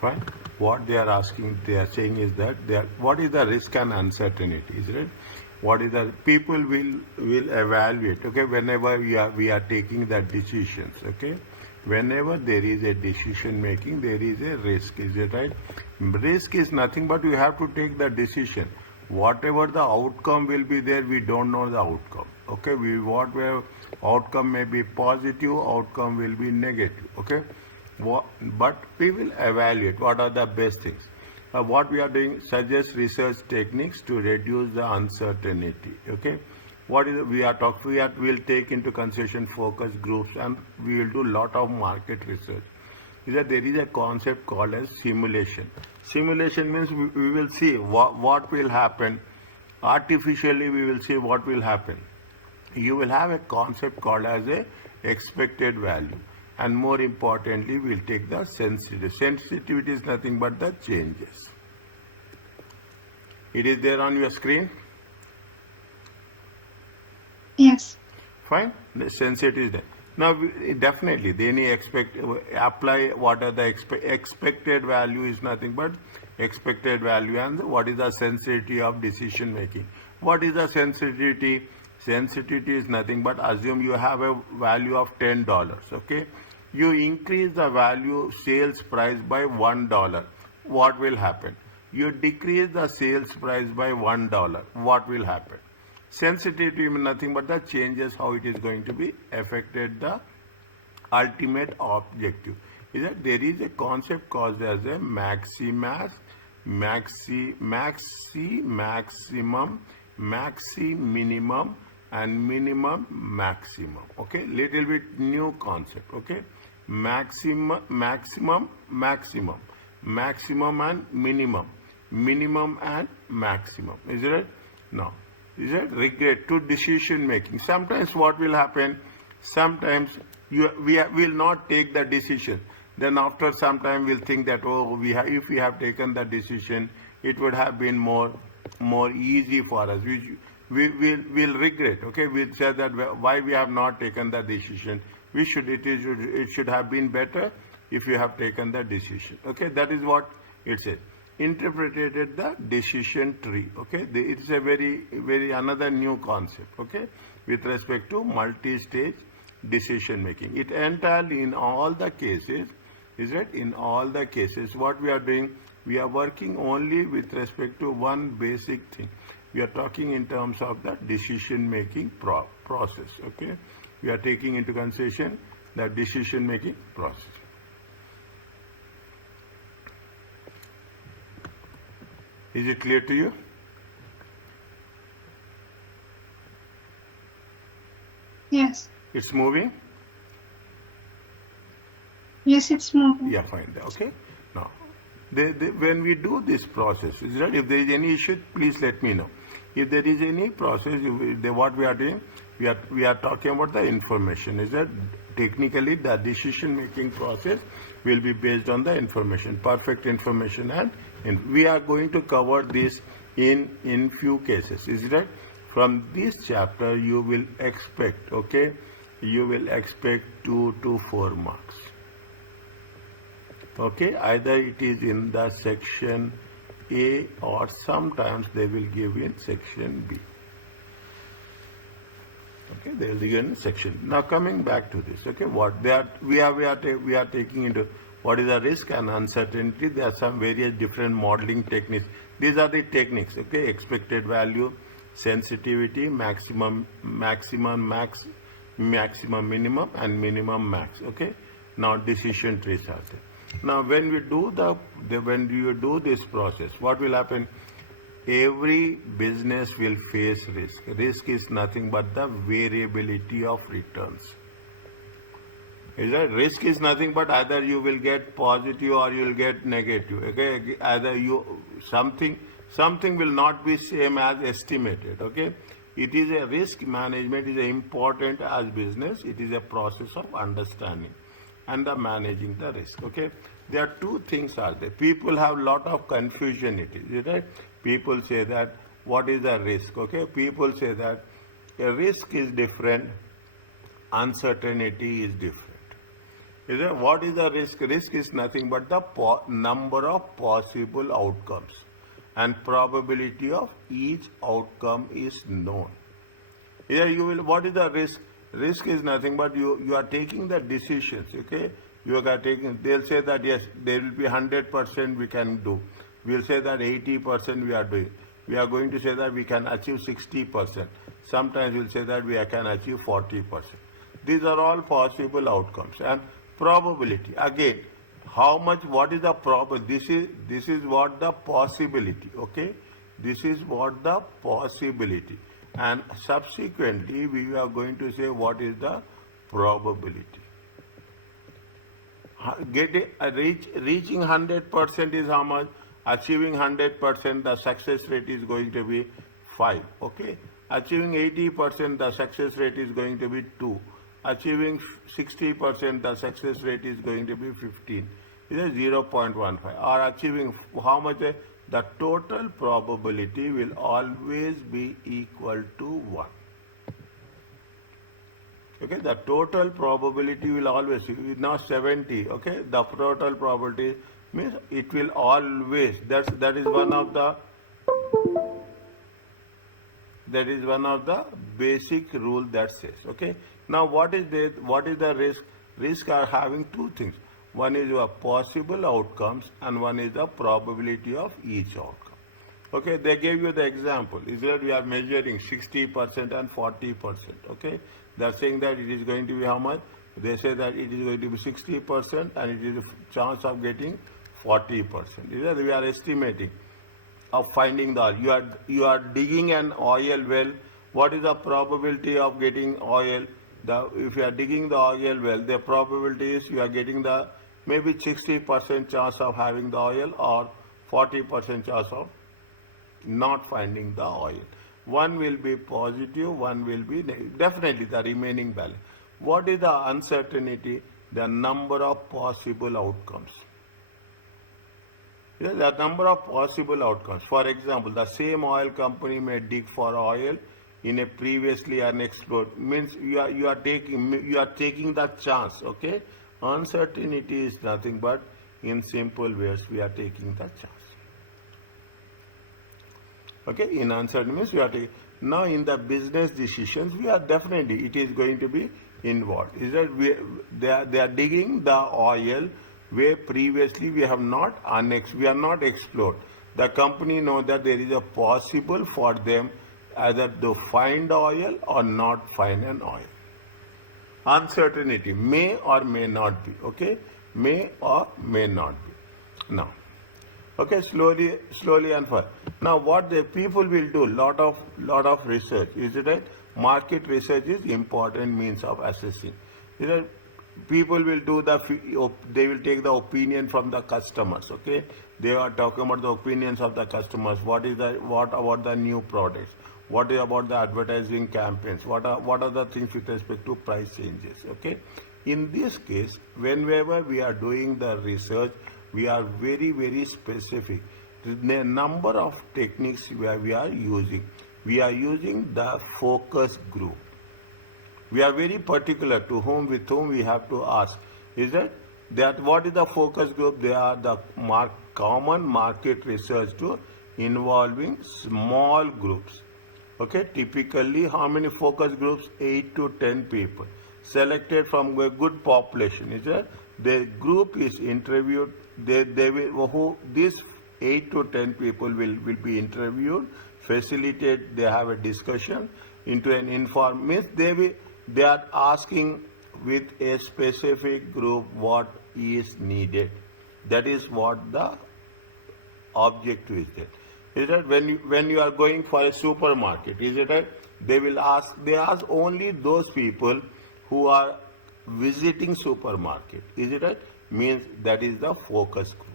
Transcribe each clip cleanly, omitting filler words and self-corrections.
Fine. What they are asking, they are saying is that what is the risk and uncertainty, is it? What is the people will evaluate, okay, whenever we are taking the decisions, okay? Whenever there is a decision making, there is a risk, is it right? Risk is nothing but you have to take the decision. Whatever the outcome will be there, we don't know the outcome. Okay, whatever outcome may be positive, outcome will be negative. Okay, but we will evaluate what are the best things. What we are doing, suggest research techniques to reduce the uncertainty. Okay, what is we are talking? We'll take into consideration focus groups, and we will do lot of market research. Is that there is a concept called as simulation. Simulation means we will see what will happen. Artificially, we will see what will happen. You will have a concept called as a expected value. And more importantly, we'll take the sensitivity. Sensitivity is nothing but the changes. It is there on your screen? Yes. Fine. The sensitivity is there. Now, definitely, then you apply what are the expected value is nothing but expected value, and what is the sensitivity of decision making. What is the sensitivity? Sensitivity is nothing but assume you have a value of $10, okay? You increase the value sales price by $1. What will happen? You decrease the sales price by $1. What will happen? Sensitivity means nothing but the changes how it is going to be affected the ultimate objective. Is that there is a concept called as a maximum, maxi minimum, and minimum maximum. Okay, little bit new concept. Okay, maximum and minimum and maximum. Is it? No. Is it regret to decision making? Sometimes what will happen? Sometimes we will not take the decision. Then after some time we'll think that if we have taken the decision, it would have been more easy for us. We'll regret. Okay, we'll say that why we have not taken the decision. It should have been better if you have taken the decision. Okay, that is what it says. Interpreted the decision tree. Okay, it's a very another new concept. Okay, with respect to multi-stage decision making. It entirely in all the cases, is it? In all the cases, what we are doing, we are working only with respect to one basic thing. We are talking in terms of the decision making process. Okay, we are taking into consideration the decision making process. Is it clear to you? Yes. It's moving? Yes, it's moving. Yeah, fine. Okay. Now, when we do this process, is that if there is any issue, please let me know. If there is any process, what we are doing, we are talking about the information. Is that technically the decision making process will be based on the information, perfect information, and we are going to cover this in few cases. Is that from this chapter you will expect, okay, you will expect 2 to 4 marks. Okay, either it is in the section A or sometimes they will give in section B. Okay, they will give in section. Now coming back to this, okay, what we are taking into what is the risk and uncertainty. There are some various different modeling techniques. These are the techniques, okay, expected value, sensitivity, maximum minimum, and minimum max. Okay, now decision trees are there. Now when you do this process, what will happen? Every business will face risk. Risk is nothing but the variability of returns. Is that risk is nothing but either you will get positive or you will get negative. Okay, either something will not be same as estimated. Okay, it is a risk management is important as business. It is a process of understanding and the managing the risk. Okay, there are two things are there. People have lot of confusion. It is right. People say that what is the risk? Okay, people say that a risk is different, uncertainty is different. Is it? What is the risk? Risk is nothing but the number of possible outcomes, and probability of each outcome is known. Here you will, what is the risk? Risk is nothing but you are taking the decisions, okay? You are taking, they'll say that yes, there will be 100% we can do. We'll say that 80% we are doing. We are going to say that we can achieve 60%. Sometimes we'll say that we can achieve 40%. These are all possible outcomes. And probability, again, how much, what is the probability? This is what the possibility, okay? This is what the possibility. And subsequently, we are going to say what is the probability. Reaching 100% is how much? Achieving 100%, the success rate is going to be 5. Okay. Achieving 80%, the success rate is going to be 2. Achieving 60%, the success rate is going to be 15. It is 0.15. Or achieving how much? The total probability will always be equal to 1. Okay, the total probability will always be now 70. Okay, the total probability means it will always, that is one of the basic rule that says. Okay, now what is the risk? Risk are having two things. One is your possible outcomes and one is the probability of each outcome. Okay, they gave you the example. Is that we are measuring 60% and 40%. Okay, they are saying that it is going to be how much? They say that it is going to be 60% and it is a chance of getting 40%. Is that we are estimating of finding the, you are digging an oil well. What is the probability of getting oil? If you are digging the oil well, the probability is you are getting the maybe 60% chance of having the oil or 40% chance of not finding the oil. One will be positive, one will be negative. Definitely the remaining balance. What is the uncertainty? The number of possible outcomes. Yes, the number of possible outcomes. For example, the same oil company may dig for oil in a previously unexplored. Means you are taking the chance. Okay, uncertainty is nothing but in simple words we are taking the chance. Okay, in uncertainty means we are taking. Now in the business decisions, we are definitely, it is going to be involved. Is that they are digging the oil where previously we are not explored. The company know that there is a possible for them either to find oil or not find an oil. Uncertainty may or may not be. Okay, may or may not be. Now, okay, slowly and fast. Now, what the people will do? Lot of research. Is it right? Market research is important means of assessing. Is it? People will do they will take the opinion from the customers. Okay, they are talking about the opinions of the customers. What about the new products? What is about the advertising campaigns? What are the things with respect to price changes? Okay, in this case, whenever we are doing the research, we are very, very specific. The number of techniques where we are using. We are using the focus group. We are very particular to with whom we have to ask. Is that what is the focus group? They are the common market research to involving small groups. Okay, typically how many focus groups? 8 to 10 people selected from a good population. Is that the group is interviewed? These 8 to 10 people will be interviewed, facilitate. They have a discussion into an informed. Means they are asking with a specific group what is needed. That is what the objective is there. Is that when you are going for a supermarket, is it right? They ask only those people who are visiting supermarket. Is it right? Means that is the focus group.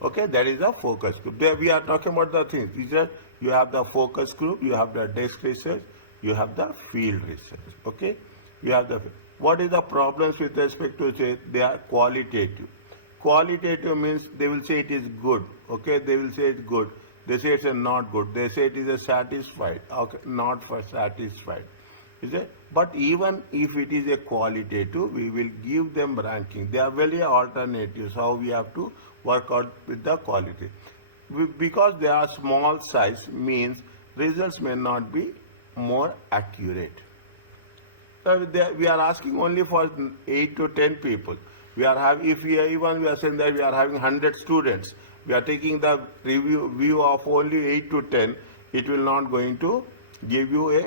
Okay, that is the focus group. There we are talking about the things. Is that you have the focus group, you have the desk research, you have the field research. Okay, you have the. What is the problems with respect to say they are qualitative? Qualitative means they will say it is good. Okay, they will say it's good. They say it's not good. They say it is a satisfied. Okay, not for satisfied. Is it? But even if it is a qualitative, we will give them ranking. They are very alternatives how we have to work out with the quality. Because they are small size means results may not be more accurate. We are asking only for 8 to 10 people. We are having, if we are even we are saying that we are having 100 students, we are taking the view of only 8 to 10. It will not going to give you a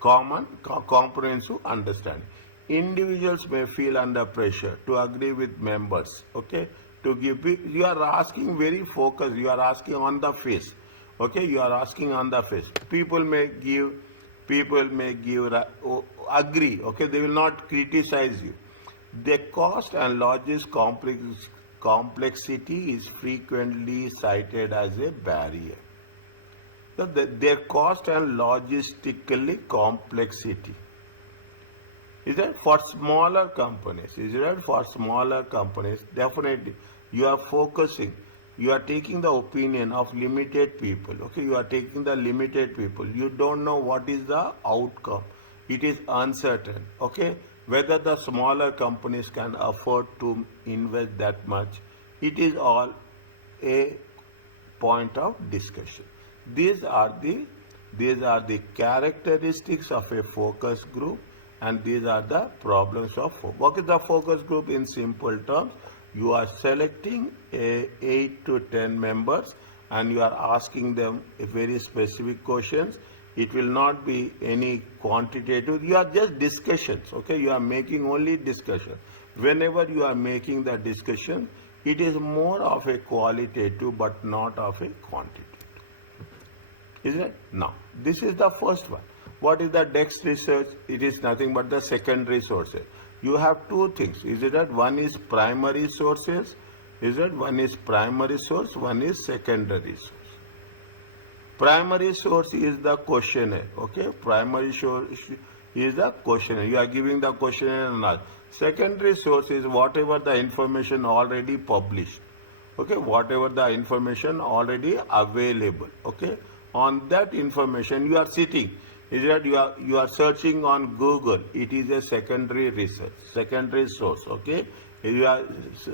comprehensive understanding. Individuals may feel under pressure to agree with members. Okay, to give you are asking very focused. You are asking on the face. Okay, you are asking on the face. People may give agree. Okay, they will not criticize you. The cost and logistics complexity is frequently cited as a barrier. So their cost and logistically complexity. Is that for smaller companies? Is that for smaller companies? Definitely, you are focusing. You are taking the opinion of limited people. Okay, you are taking the limited people. You don't know what is the outcome. It is uncertain. Okay, whether the smaller companies can afford to invest that much, it is all a point of discussion. These are the characteristics of a focus group, and these are the problems of focus. What is the focus group in simple terms? You are selecting 8 to 10 members and you are asking them a very specific questions. It will not be any quantitative. You are just discussions. Okay, you are making only discussion. Whenever you are making the discussion, it is more of a qualitative but not of a quantitative. Isn't it? Now, this is the first one. What is the DEX research? It is nothing but the secondary sources. You have two things. Is it that one is primary sources? Is it one is primary source, one is secondary source. Primary source is the questionnaire. Okay, primary source is the questionnaire. You are giving the questionnaire and all. Secondary source is whatever the information already published. Okay, whatever the information already available. Okay, on that information you are sitting. Is that you are searching on Google? It is a secondary research, secondary source. Okay, you are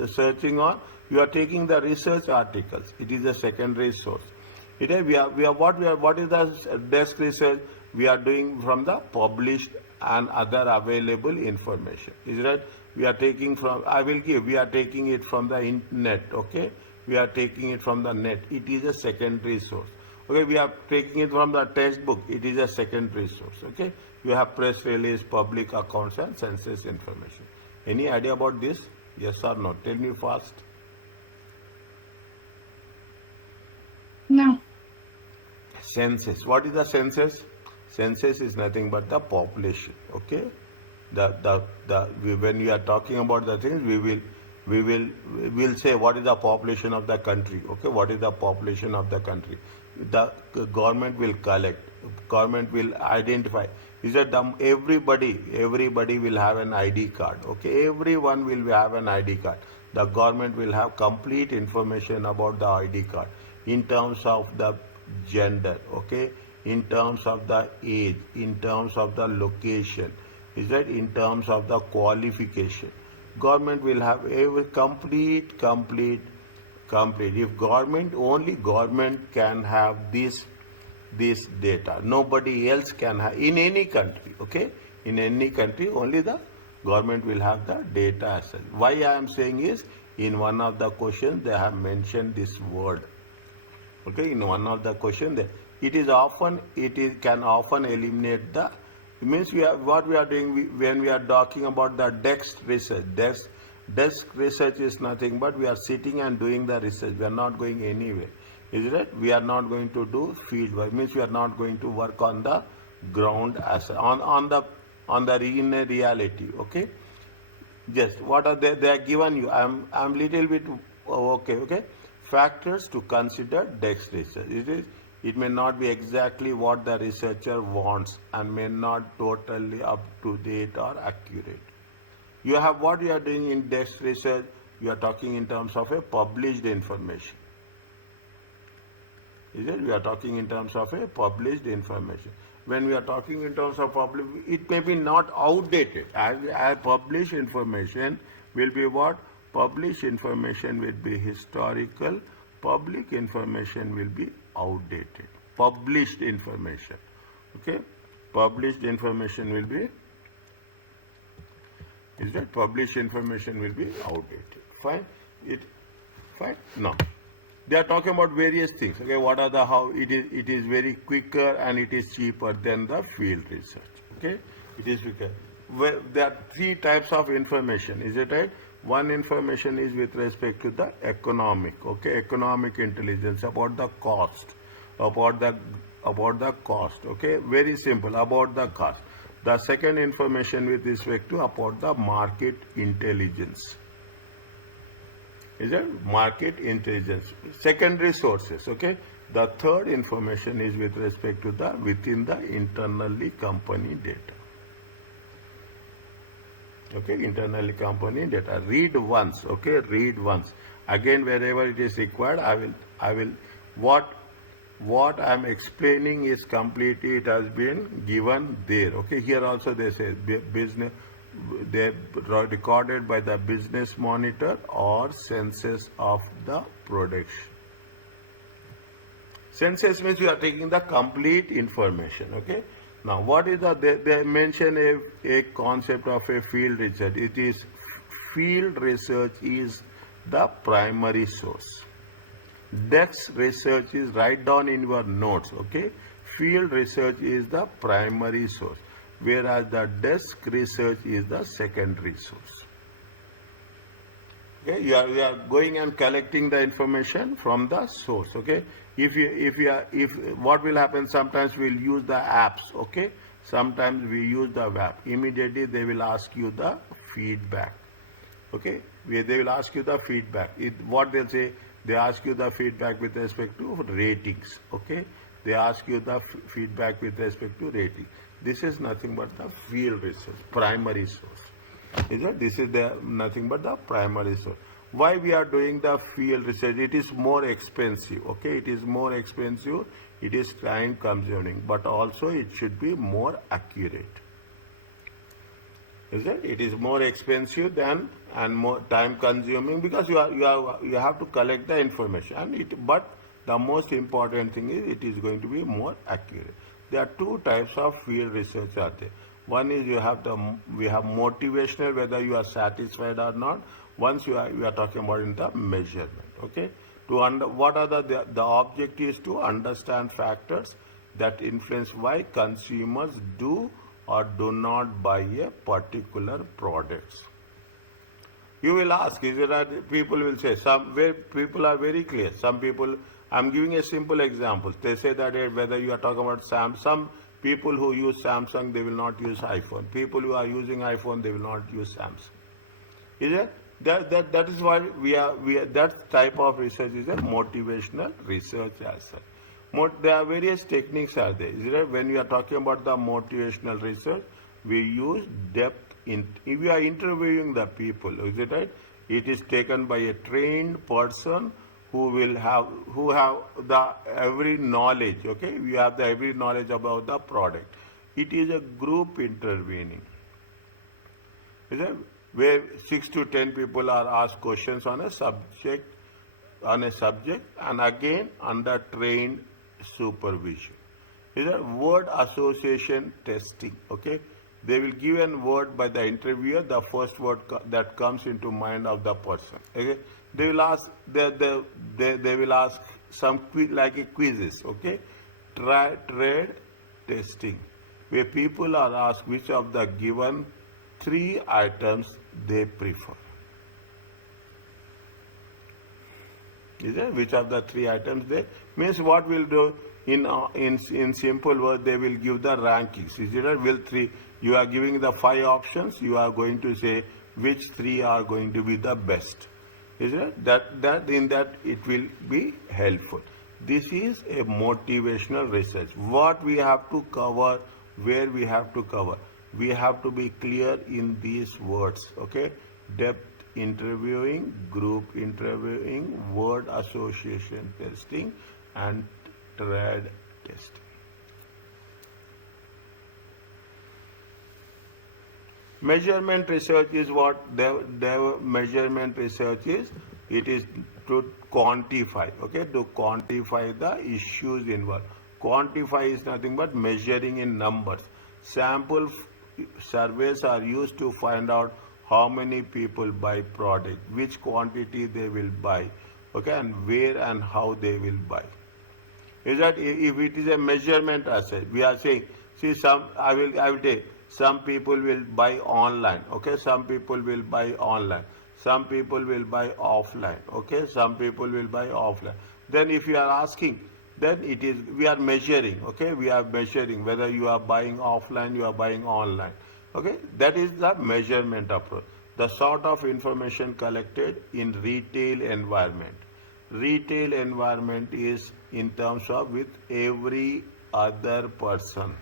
searching on. You are taking the research articles. It is a secondary source. It is what is the desk research? We are doing from the published and other available information. Is that we are taking from? I will give. We are taking it from the internet. Okay, we are taking it from the net. It is a secondary source. Okay, we are taking it from the textbook. It is a secondary source. Okay, you have press release, public accounts, and census information. Any idea about this? Yes or no? Tell me fast. No. Census. What is the census? Census is nothing but the population. Okay, when we are talking about the things, we'll say what is the population of the country. Okay, what is the population of the country? The government will collect, government will identify. Is that everybody will have an ID card. Okay, everyone will have an ID card. The government will have complete information about the ID card in terms of the gender. Okay, in terms of the age, in terms of the location. Is that in terms of the qualification? Government will have every complete. If only government can have this data. Nobody else can have in any country. Okay, in any country only the government will have the data as well. Why I am saying is in one of the questions they have mentioned this word. Okay, in one of the questions it can often eliminate the. It means what we are doing when we are talking about the desk research. Desk research is nothing but we are sitting and doing the research. We are not going anywhere. Is it? We are not going to do field work. Means we are not going to work on the ground as on the inner reality. Okay. Just what are they are given you. I'm little bit okay. Factors to consider desk research. It may not be exactly what the researcher wants and may not totally up to date or accurate. You have what you are doing in desk research, you are talking in terms of a published information. Is it? We are talking in terms of a published information. when we are talking in terms of public, it may be not outdated. As published information will be what? Published information will be historical, public information will be outdated. Published information, okay? Published information will be, is that published information will be outdated. Fine? Fine? No. They are talking about various things. Okay, what are the how it is very quicker and it is cheaper than the field research. Okay, it is quicker. Well, there are three types of information. Is it right? One information is with respect to the economic. Okay, economic intelligence about the cost, about the cost. Okay, very simple about the cost. The second information with respect to about the market intelligence. Is that market intelligence, secondary sources. Okay, the third information is with respect to the within the internally company data. Okay, internally company data. Read once. Okay, read once. Again, wherever it is required, I will. What I am explaining is completely. It has been given there. Okay, here also they say business. They recorded by the business monitor or census of the production. Census means we are taking the complete information. Okay. Now, what is the? They mention a concept of a field research. It is field research is the primary source. Desk research is write down in your notes. Okay. Field research is the primary source, whereas the desk research is the secondary source. Okay, you are going and collecting the information from the source. Okay, if what will happen? Sometimes we'll use the apps. Okay, sometimes we use the app. Immediately they will ask you the feedback. Okay, they will ask you the feedback. What they'll say? They ask you the feedback with respect to ratings. Okay, they ask you the feedback with respect to rating. This is nothing but the field research, primary source. Is it? This is nothing but the primary source. Why we are doing the field research? It is more expensive. Okay, it is more expensive. It is time consuming, but also it should be more accurate. Is it? It is more expensive than and more time consuming because you have to collect the information. But the most important thing is it is going to be more accurate. There are two types of field research are there. One is we have motivational, whether you are satisfied or not. Once we are talking about in the measurement. Okay, what are the object is to understand factors that influence why consumers do or do not buy a particular products. You will ask, is it that people will say, where people are very clear. Some people, I'm giving a simple example. They say that whether you are talking about Samsung, people who use Samsung, they will not use iPhone. People who are using iPhone, they will not use Samsung. Is it? That is why that type of research is a motivational research as such. There are various techniques are there. Is it? When we are talking about the motivational research, we use depth. If we are interviewing the people, is it right? It is taken by a trained person who have the every knowledge. Okay, we have the every knowledge about the product. It is a group intervening. Is it? Where 6 to 10 people are asked questions on a subject, and again under trained supervision. Is a word association testing. Okay, they will give a word by the interviewer, the first word that comes into mind of the person. Okay, they will ask they will ask some like a quizzes. Okay, trade testing, where people are asked which of the given 3 items they prefer. Is it? Which of the 3 items they means what will do in simple words, they will give the rankings. Is it? Will 3 you are giving the 5 options, you are going to say which 3 are going to be the best. Is it? That in that it will be helpful. This is a motivational research. What we have to cover, where we have to cover. We have to be clear in these words. Okay, depth interviewing, group interviewing, word association testing, and trade testing. Measurement research is what the measurement research is. It is to quantify, okay, to quantify the issues involved. Quantify is nothing but measuring in numbers. Sample surveys are used to find out how many people buy product, which quantity they will buy, okay, and where and how they will buy. Is that if it is a measurement asset, we are saying, see, I will take, some people will buy online, okay, some people will buy online, some people will buy offline, okay, some people will buy offline. Then if you are asking, then it is, we are measuring, okay, we are measuring whether you are buying offline, you are buying online, okay, that is the measurement approach. The sort of information collected in retail environment. Retail environment is in terms of with every other person.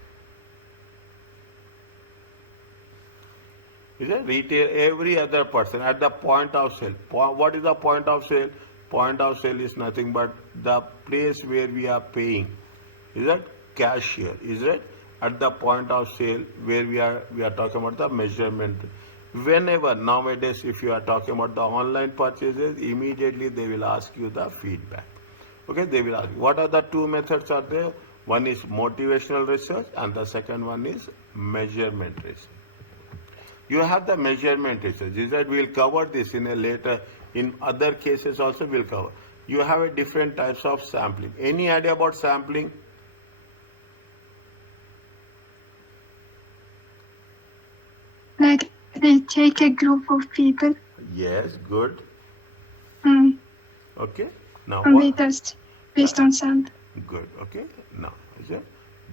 Is it retail? Every other person at the point of sale. What is the point of sale? Point of sale is nothing but the place where we are paying. Is that cashier? Is it at the point of sale where we are talking about the measurement? Whenever nowadays, if you are talking about the online purchases, immediately they will ask you the feedback. Okay, they will ask you, what are the two methods are there? One is motivational research and the second one is measurement research. You have the measurement research. Is that we'll cover this in a later, in other cases also we'll cover. You have a different types of sampling. Any idea about sampling? Like they take a group of people Yes, good. mm, Okay. Now and they what? test based on sample. Good. Okay. Now, is it?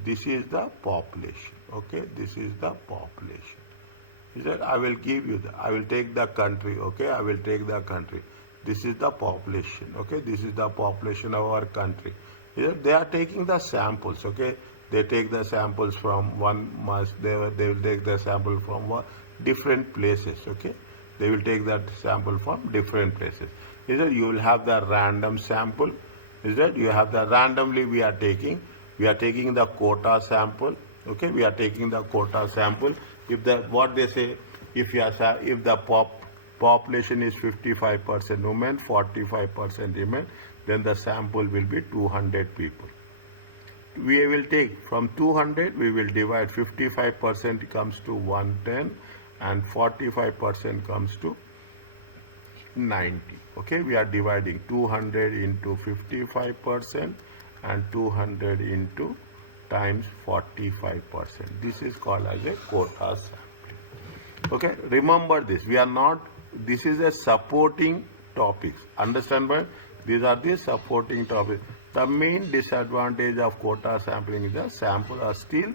This is the population. Okay. This is the population. Is that I will give you the, I will take the country. Okay. I will take the country. This is the population. Okay. This is the population of our country. Is that they are taking the samples. Okay. They take the samples from one mass. They will take the sample from different places. Okay. They will take that sample from different places. Is that you will have the random sample. Is that you have the randomly we are taking the quota sample. Okay, we are taking the quota sample. If the what they say, if the population is 55% women, 45% women, then the sample will be 200 people. We will take from 200, we will divide 55% comes to 110 and 45% comes to 90. Okay, we are dividing 200 into 55% and 200 into times 45%. This is called as a quota sampling. Okay, remember this. We are not, this is a supporting topics. Understand, but these are the supporting topics. The main disadvantage of quota sampling is the sample are still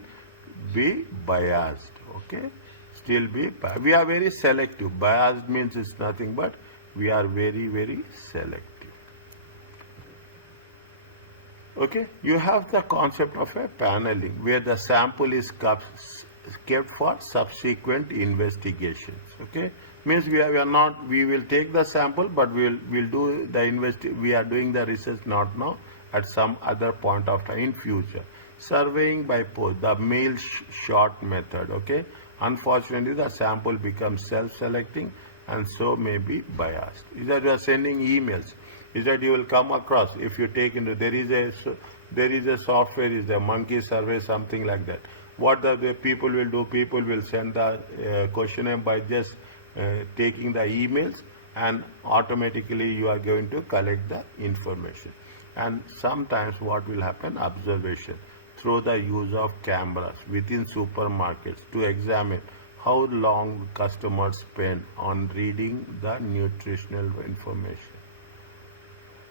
be biased. Okay, still be biased. We are very selective. Biased means it's nothing but we are very, very selective. Okay, you have the concept of a paneling where the sample is kept for subsequent investigations. Okay, means we are not, we will take the sample, but we'll do the we are doing the research not now, at some other point of time in future. Surveying by post, the mail shot method. Okay, unfortunately the sample becomes self-selecting and so may be biased. Is that you are sending emails? Is that you will come across if you take into there is a software, is the monkey survey, something like that. What the people will do? People will send the questionnaire by just taking the emails, and automatically you are going to collect the information. And sometimes what will happen? Observation through the use of cameras within supermarkets to examine how long customers spend on reading the nutritional information.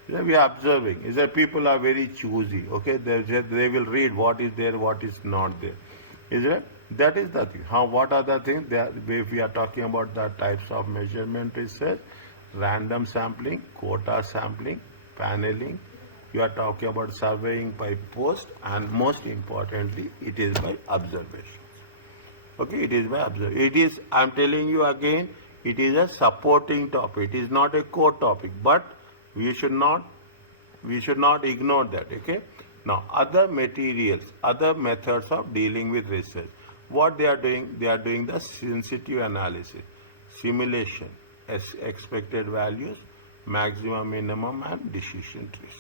We are observing is that people are very choosy. Okay, they will read what is there, what is not there. Is it? That is the thing. How? What are the things? If we are talking about the types of measurement research, random sampling, quota sampling, paneling. You are talking about surveying by post, and most importantly, it is by observation. Okay, it is by observation. It is. I am telling you again. It is a supporting topic. It is not a core topic, but we should not ignore that. Okay. Now, other materials, other methods of dealing with research. What they are doing the sensitive analysis, simulation, expected values, maximum, minimum, and decision trees.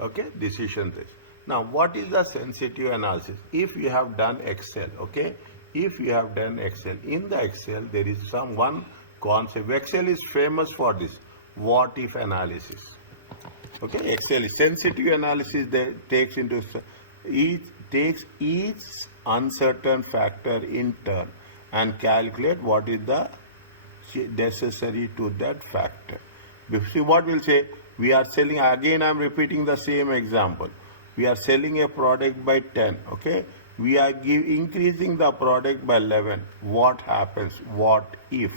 Okay, decision trees. Now, what is the sensitive analysis? If you have done Excel, okay, if you have done Excel, in the Excel there is some one concept. Excel is famous for this what if analysis. Okay, Excel is sensitive analysis that takes into each uncertain factor in turn and calculate what is the necessary to that factor. See what we'll say, we are selling, again I'm repeating the same example. We are selling a product by 10, okay? We are increasing the product by 11. What happens? What if?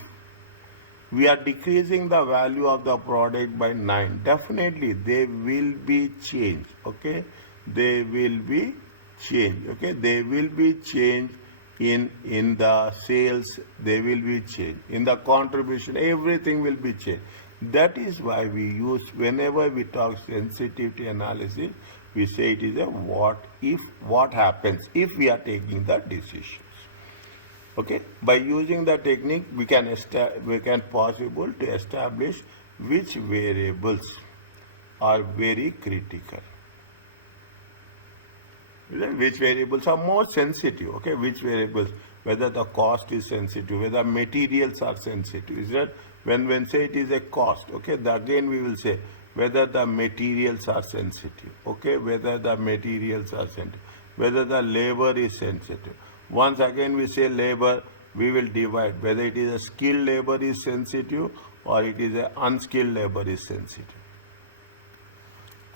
We are decreasing the value of the product by 9. Definitely they will be changed, okay? They will be changed, okay? They will be changed in the sales, they will be changed. In the contribution, everything will be changed. That is why we use, whenever we talk sensitivity analysis, we say it is a what if, what happens if we are taking the decisions. Okay, by using the technique, we can possible to establish which variables are very critical. Which variables are more sensitive, okay, which variables, whether the cost is sensitive, whether materials are sensitive. Is that when say it is a cost, okay, again we will say whether the materials are sensitive, okay, whether the materials are sensitive, whether the labor is sensitive. Once again we say labor, we will divide whether it is a skilled labor is sensitive or it is a unskilled labor is sensitive.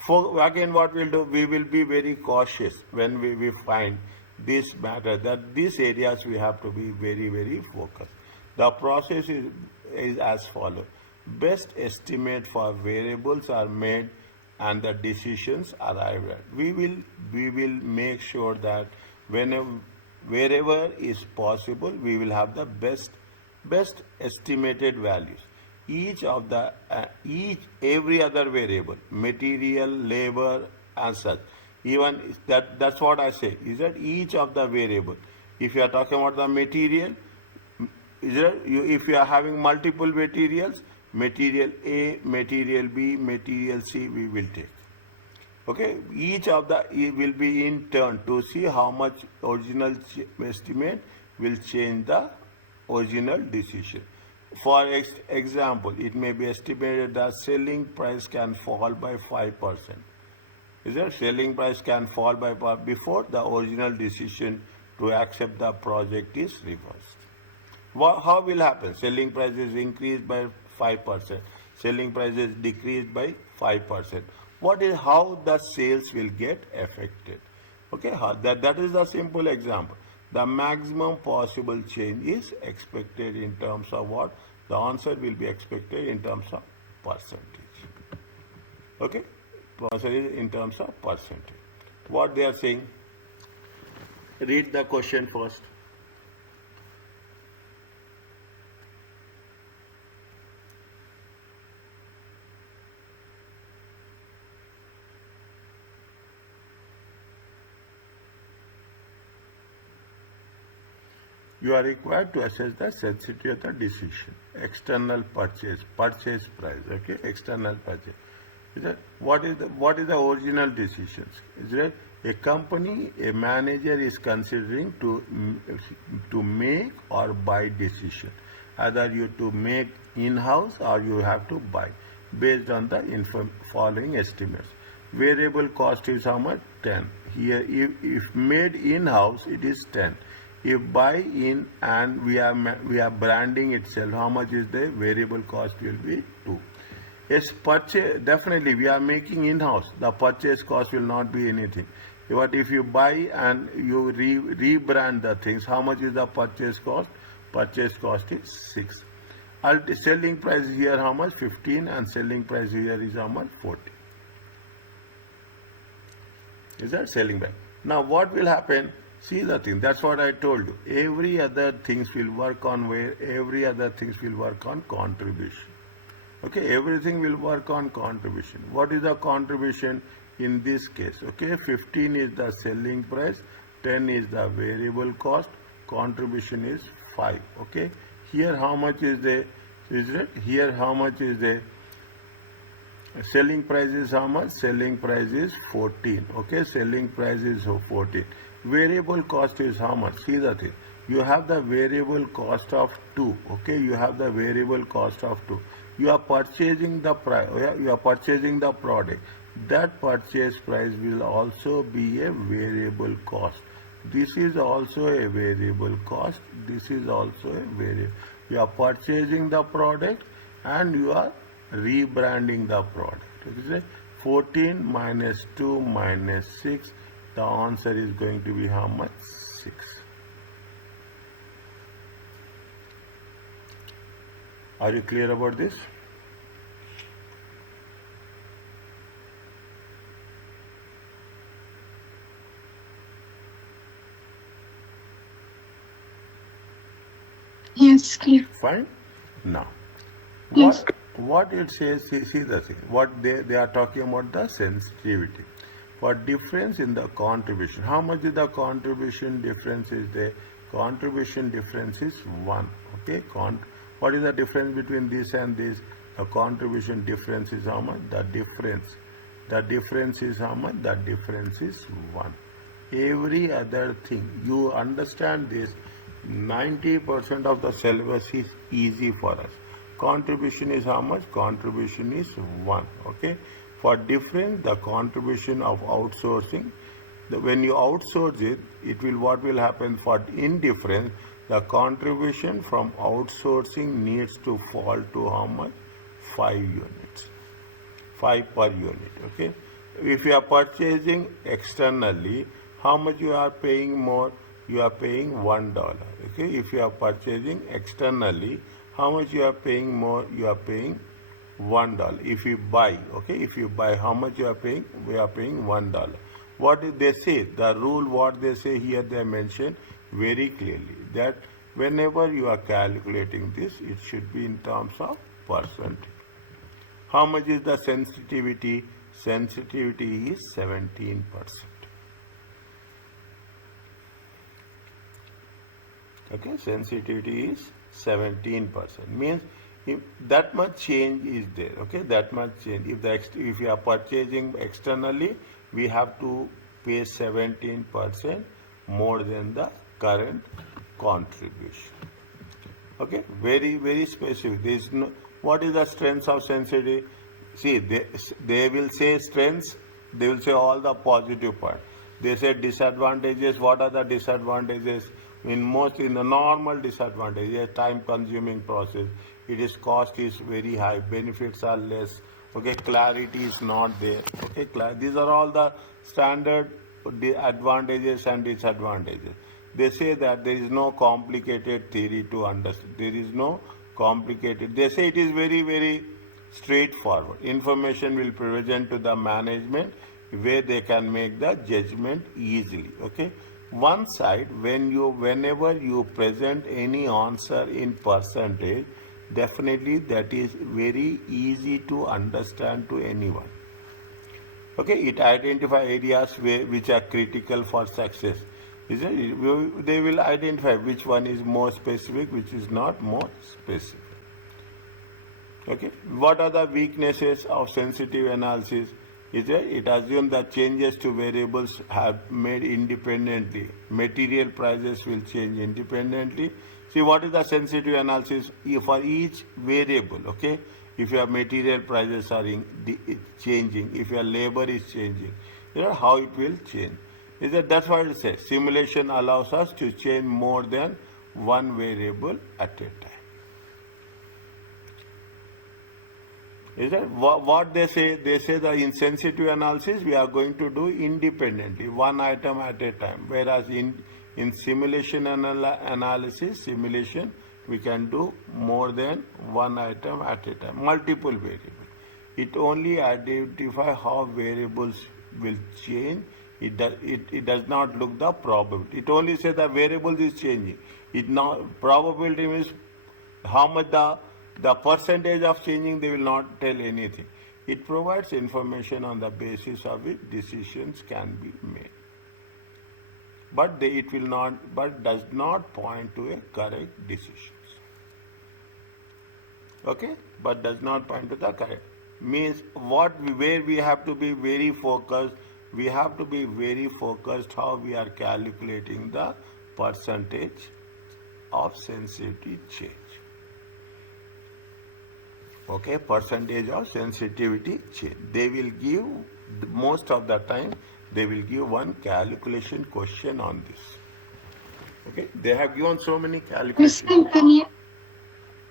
For again, what we'll do, we will be very cautious when we find this matter, that these areas we have to be very, very focused. The process is as follows. Best estimate for variables are made and the decisions arrived at. We will make sure that wherever is possible, we will have the best estimated values. Each of the every other variable, material, labor, and such. Even that's what I say, is that each of the variable. If you are talking about the material, if you are having multiple materials, material A, material B, material C, we will take. Okay, each of the will be in turn to see how much original estimate will change the original decision. For example, it may be estimated that selling price can fall by 5%. Is that selling price can fall by before the original decision to accept the project is reversed. How will happen? Selling price is increased by 5%. Selling price is decreased by 5%. What is how the sales will get affected? Okay, that is the simple example. The maximum possible change is expected in terms of what? The answer will be expected in terms of percentage. Okay, percentage in terms of percentage. What they are saying? Read the question first. You are required to assess the sensitivity of the decision. External purchase price, okay, external purchase. Is that what is the original decisions? Is that a company, a manager is considering to make or buy decision. Either you to make in-house or you have to buy based on the following estimates. Variable cost is how much? 10. Here, if made in-house, it is 10. If buy in and we are branding itself, how much is the variable cost will be 2. Yes, purchase, definitely we are making in-house. The purchase cost will not be anything. But if you buy and you rebrand the things, how much is the purchase cost? Purchase cost is 6. Selling price here how much? 15, and selling price here is how much? 40. Is that selling price? Now what will happen? See the thing, that's what I told you. Every other things will work on every other things will work on contribution. Okay, everything will work on contribution. What is the contribution in this case? Okay, 15 is the selling price 10 is the variable cost, contribution is 5. Okay, here how much is the, is it? Here how much is the selling price is how much? Selling price is 14. Okay, selling price is 14. Variable cost is how much? See the thing. You have the variable cost of 2. Okay, you have the variable cost of 2. You are purchasing the price. You are purchasing the product. That purchase price will also be a variable cost. This is also a variable cost. This is also a variable. You are purchasing the product and you are rebranding the product. Okay, 14 minus 2 minus 6. The answer is going to be how much? 6. Are you clear about this? Yes, clear. Fine. Now, Yes. what it says, see the thing. What they are talking about the sensitivity. For difference in the contribution. How much is the contribution difference is there? Contribution difference is 1. Okay. What is the difference between this and this? The contribution difference is how much? The difference is how much? The difference is 1. Every other thing, you understand this, 90% of the syllabus is easy for us. Contribution is how much? Contribution is 1. Okay. For difference, the contribution of outsourcing, when you outsource it, it will, what will happen for indifference, the contribution from outsourcing needs to fall to how much? 5 units. 5 per unit. Okay. If you are purchasing externally, how much you are paying more? You are paying $1. Okay. If you are purchasing externally, how much you are paying more? You are paying $1. If you buy, okay, if you buy, how much you are paying? We are paying $1. What did they say? The rule, what they say here, they mention very clearly that whenever you are calculating this, it should be in terms of percentage. How much is the sensitivity? Sensitivity is 17%. Okay, sensitivity is 17%. Means if that much change is there. Okay, that much change. If you are purchasing externally, we have to pay 17% more than the current contribution. Okay, very specific. There is no. What is the strength of sensitivity? See, they will say strengths. They will say all the positive part. They say disadvantages. What are the disadvantages? In the normal disadvantages, time consuming process. It is cost is very high. Benefits are less. Okay, clarity is not there. Okay, these are all the standard advantages and disadvantages. They say that there is no complicated theory to understand. There is no complicated. They say it is very straightforward. Information will be presented to the management where they can make the judgment easily. Okay. One side, whenever you present any answer in percentage, definitely that is very easy to understand to anyone. Okay, it identifies areas which are critical for success. They will identify which one is more specific, which is not more specific. Okay, what are the weaknesses of sensitive analysis? It assumes that changes to variables have made independently. Material prices will change independently. See, what is the sensitive analysis? For each variable, okay? If your material prices are changing, if your labor is changing, how it will change. That's what it says. Simulation allows us to change more than one variable at a time. Is that what they say? They say that in sensitive analysis we are going to do independently, one item at a time. Whereas in simulation analysis, we can do more than one item at a time, multiple variables. It only identifies how variables will change. It does not look the probability. It only says the variables is changing. Probability means how much the percentage of changing, they will not tell anything. It provides information on the basis of which decisions can be made. but it will not, but does not point to a correct decision. Okay, but does not point to the correct. Means where we have to be very focused. We have to be very focused how we are calculating the percentage of sensitivity change. Okay, percentage of sensitivity change. They will give, most of the time they will give one calculation question on this. Okay, they have given so many calculations. Hussein,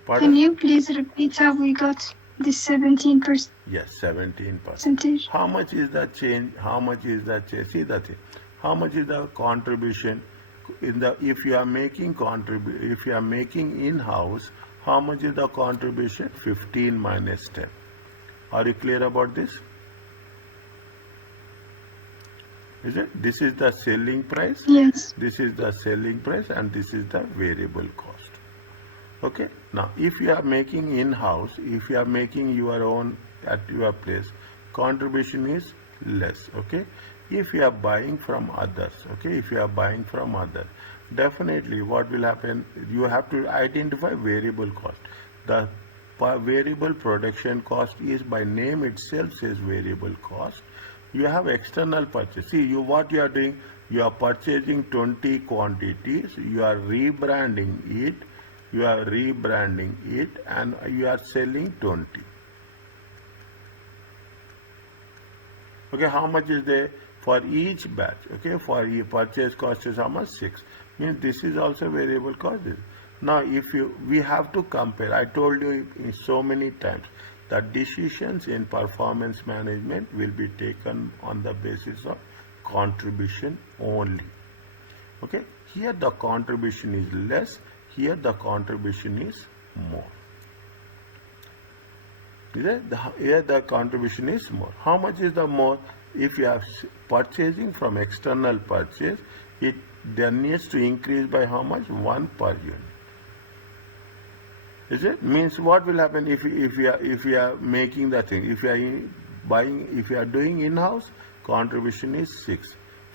Pardon? can you please repeat how we got this 17%? Yes, 17%. How much is the change? How much is the change? See the thing. How much is the contribution in the, if you are making if you are making in-house, how much is the contribution? 15 minus 10. Are you clear about this? Is it? This is the selling price. Yes. This is the selling price and this is the variable cost. Okay. Now, if you are making in-house, if you are making your own at your place, contribution is less. Okay. If you are buying from others, okay, if you are buying from others, definitely what will happen? You have to identify variable cost. The variable production cost is by name itself says variable cost. You have external purchase. See, what you are doing, you are purchasing 20 quantities, you are rebranding it, and you are selling 20. Okay, how much is there for each batch? Okay, for purchase cost is how much? 6. Means this is also variable cost. Now, we have to compare. I told you so many times that decisions in performance management will be taken on the basis of contribution only. Okay, here the contribution is less, here the contribution is more. Here the contribution is more. How much is the more? If you are purchasing from external purchase, it then needs to increase by how much? 1 per unit. Is it? Means what will happen if you are making the thing? If you are buying, if you are doing in-house, contribution is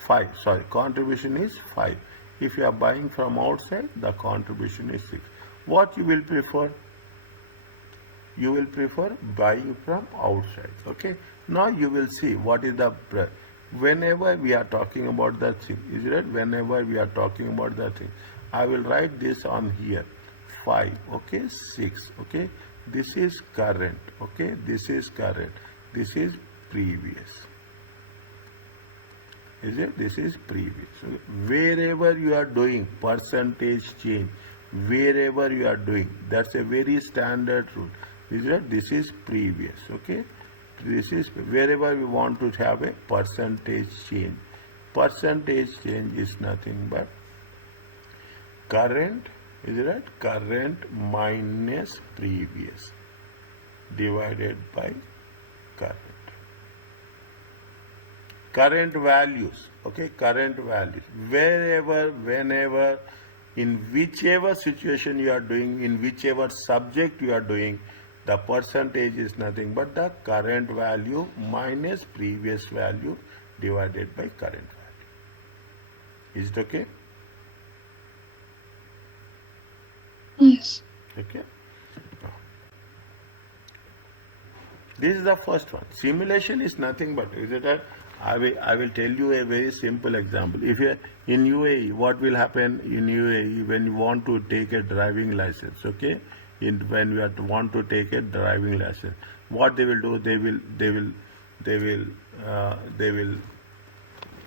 5. Sorry, contribution is 5. If you are buying from outside, the contribution is 6. What you will prefer? You will prefer buying from outside. Okay. Now you will see what is the, whenever we are talking about the thing, is it? Whenever we are talking about the thing, I will write this on here. 5, okay, 6, okay, this is current, okay, this is current, this is previous, is it? This is previous. Okay. Wherever you are doing percentage change, wherever you are doing, that's a very standard rule, is it? This is previous, okay, this is wherever we want to have a percentage change. Percentage change is nothing but current, is it right? Current minus previous divided by current. Current values, okay, current values. Wherever, whenever, in whichever situation you are doing, in whichever subject you are doing, the percentage is nothing but the current value minus previous value divided by current value. Is it okay? Yes. Okay. This is the first one. Simulation is nothing but, is it a, I will tell you a very simple example. If you are in UAE, what will happen in UAE when you want to take a driving license? Okay, when you want to take a driving license, what they will do? They will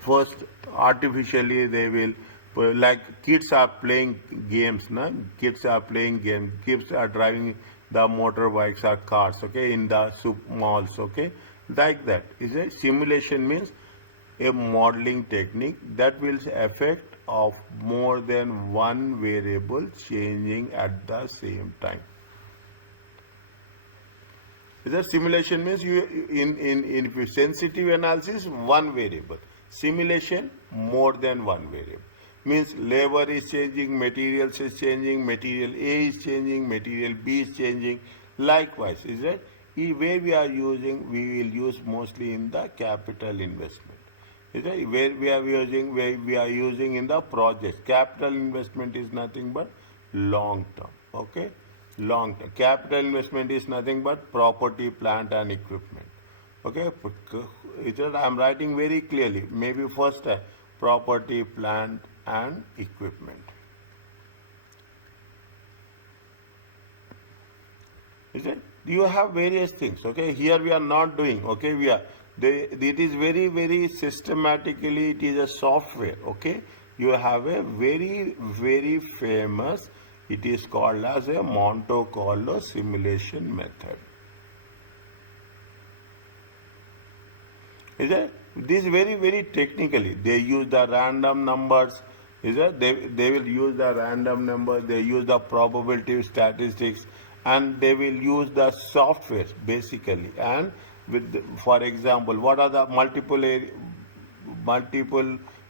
first artificially they will, like kids are playing games, na? Kids are playing games, kids are driving the motorbikes or cars, okay, in the malls, okay, like that. Is a simulation means a modeling technique that will affect of more than one variable changing at the same time. The simulation means you in sensitive analysis one variable. Simulation more than one variable. Means labor is changing, materials is changing, material A is changing, material B is changing. Likewise, is that where we are using, we will use mostly in the capital investment. Is it? Where we are using in the project. Capital investment is nothing but long term. Okay, long term. Capital investment is nothing but property, plant, and equipment. Okay, is it? I am writing very clearly. Maybe first property, plant, and equipment. Is it? You have various things. Okay, here we are not doing. Okay, it is very systematically. It is a software. Okay, you have a very famous. It is called as a Monte Carlo simulation method. Is it? This very technically. They use the random numbers. Is it? They will use the random numbers. They use the probability statistics, and they will use the software basically. And for example, what are the multiple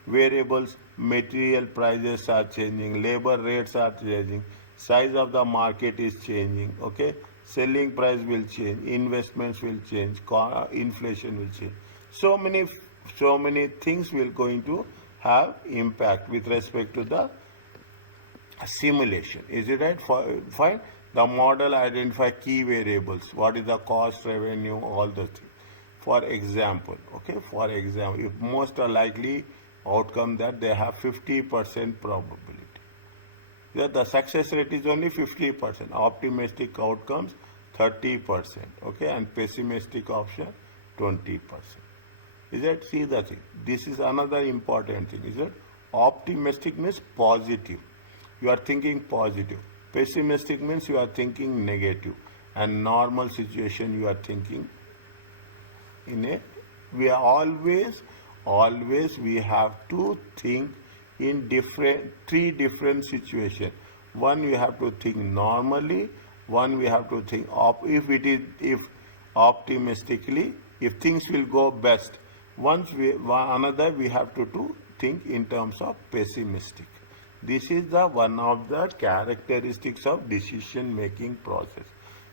variables? Material prices are changing, labor rates are changing, size of the market is changing. Okay, selling price will change, investments will change, inflation will change. So many things will going to have impact with respect to the simulation. Is it right? Fine. The model identify key variables. What is the cost, revenue, all those things. For example, okay. For example, if most are likely outcome that they have 50% probability. That the success rate is only 50%. Optimistic outcomes 30%. Okay, and pessimistic option 20%. Is that? See the thing. This is another important thing. Is that? Optimistic means positive. You are thinking positive. Pessimistic means you are thinking negative. And normal situation you are thinking in a. We are always we have to think in three different situations. One we have to think normally. One we have to think if optimistically, if things will go best. Another we have to think in terms of pessimistic. This is the one of the characteristics of decision making process.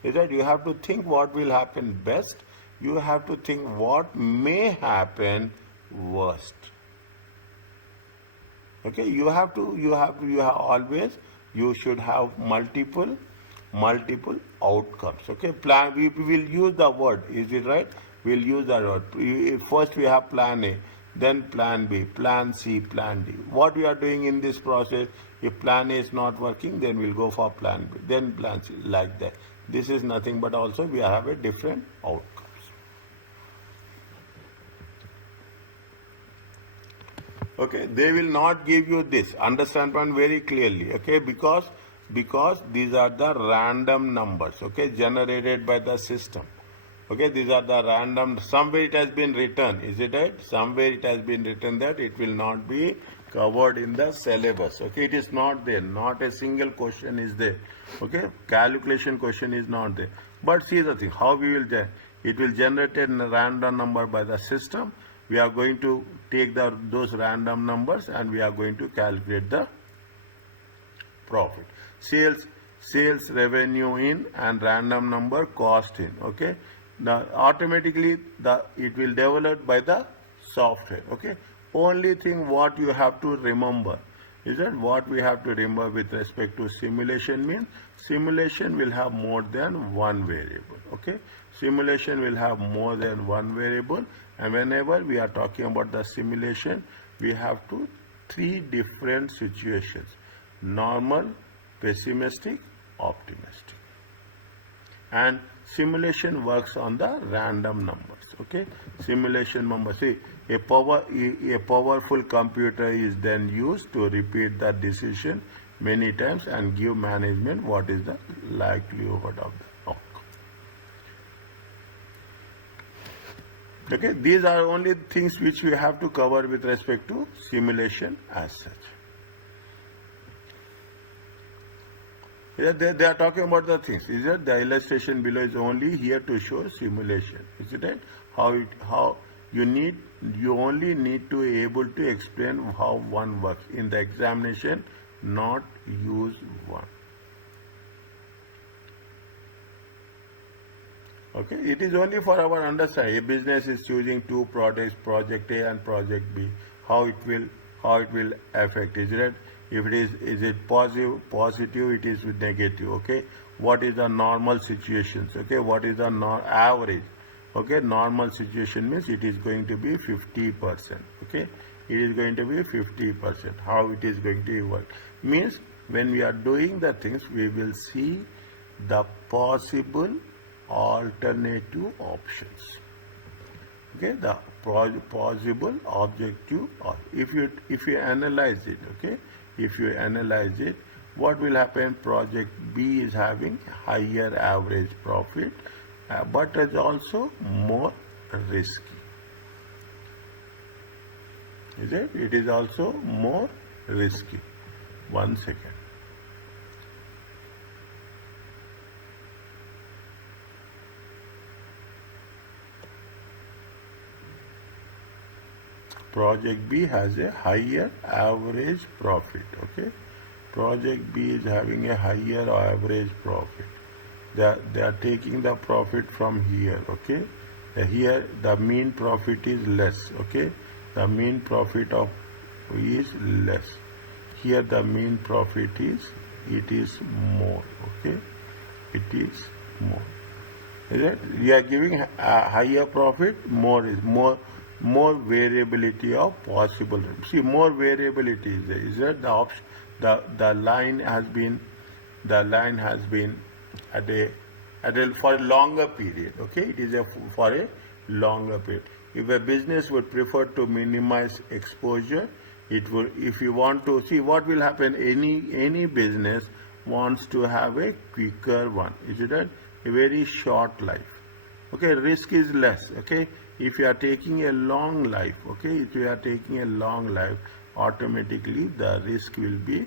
Is that you have to think what will happen best. You have to think what may happen worst. Okay, you always, you should have multiple outcomes. Okay, plan, we will use the word, is it right? We'll use that word. First we have plan A, then plan B, plan C, plan D. What we are doing in this process, if plan A is not working, then we'll go for plan B, then plan C, like that. This is nothing but also we have a different outcomes. Okay, they will not give you this. Understand one very clearly. Okay, because these are the random numbers. Okay, generated by the system. Okay, these are the random. Somewhere it has been written. Is it right? Somewhere it has been written that it will not be covered in the syllabus. Okay, it is not there. Not a single question is there. Okay, calculation question is not there. But see the thing. How we will it will generate a random number by the system. We are going to take those random numbers and we are going to calculate the profit. Sales revenue in and random number cost in. Okay. Now automatically it will develop by the software. Okay. Only thing what you have to remember is that what we have to remember with respect to simulation means simulation will have more than one variable. Okay. Simulation will have more than one variable, and whenever we are talking about the simulation, we have three different situations: normal, pessimistic, optimistic. And simulation works on the random numbers. Okay, simulation number. See, a powerful computer is then used to repeat the decision many times and give management what is the likelihood of the outcome. Okay, these are only things which we have to cover with respect to simulation as such. They are talking about the things. Is that the illustration below is only here to show simulation. Is it right? How you only need to be able to explain how one works in the examination, not use one. Okay, it is only for our understanding. A business is choosing two products, project A and project B. How it will affect? Is it if is it positive? It is negative. Okay, what is the normal situations? Okay, what is the average? Okay, normal situation means it is going to be 50%. Okay, it is going to be 50%. How it is going to work means when we are doing the things, we will see the possible alternative options. Okay, the possible objective, or if you analyze it, okay, if you analyze it, what will happen? Project B is having higher average profit, but is also more risky. Is it? It is also more risky. 1 second. Project B has a higher average profit. Okay, project B is having a higher average profit. They are taking the profit from here. Okay, here the mean profit is less. Okay, the mean profit of is less. Here the mean profit is more. Okay, it is more. Is it? We are giving a higher profit, more variability of possible. See, more variability is there. Is that the option? The line has been at a for a longer period. Okay, it is for a longer period. If a business would prefer to minimize exposure, it will. If you want to see what will happen, any business wants to have a quicker one. Is it a very short life? Okay, risk is less. Okay, if you are taking a long life, okay, if you are taking a long life, automatically the risk will be.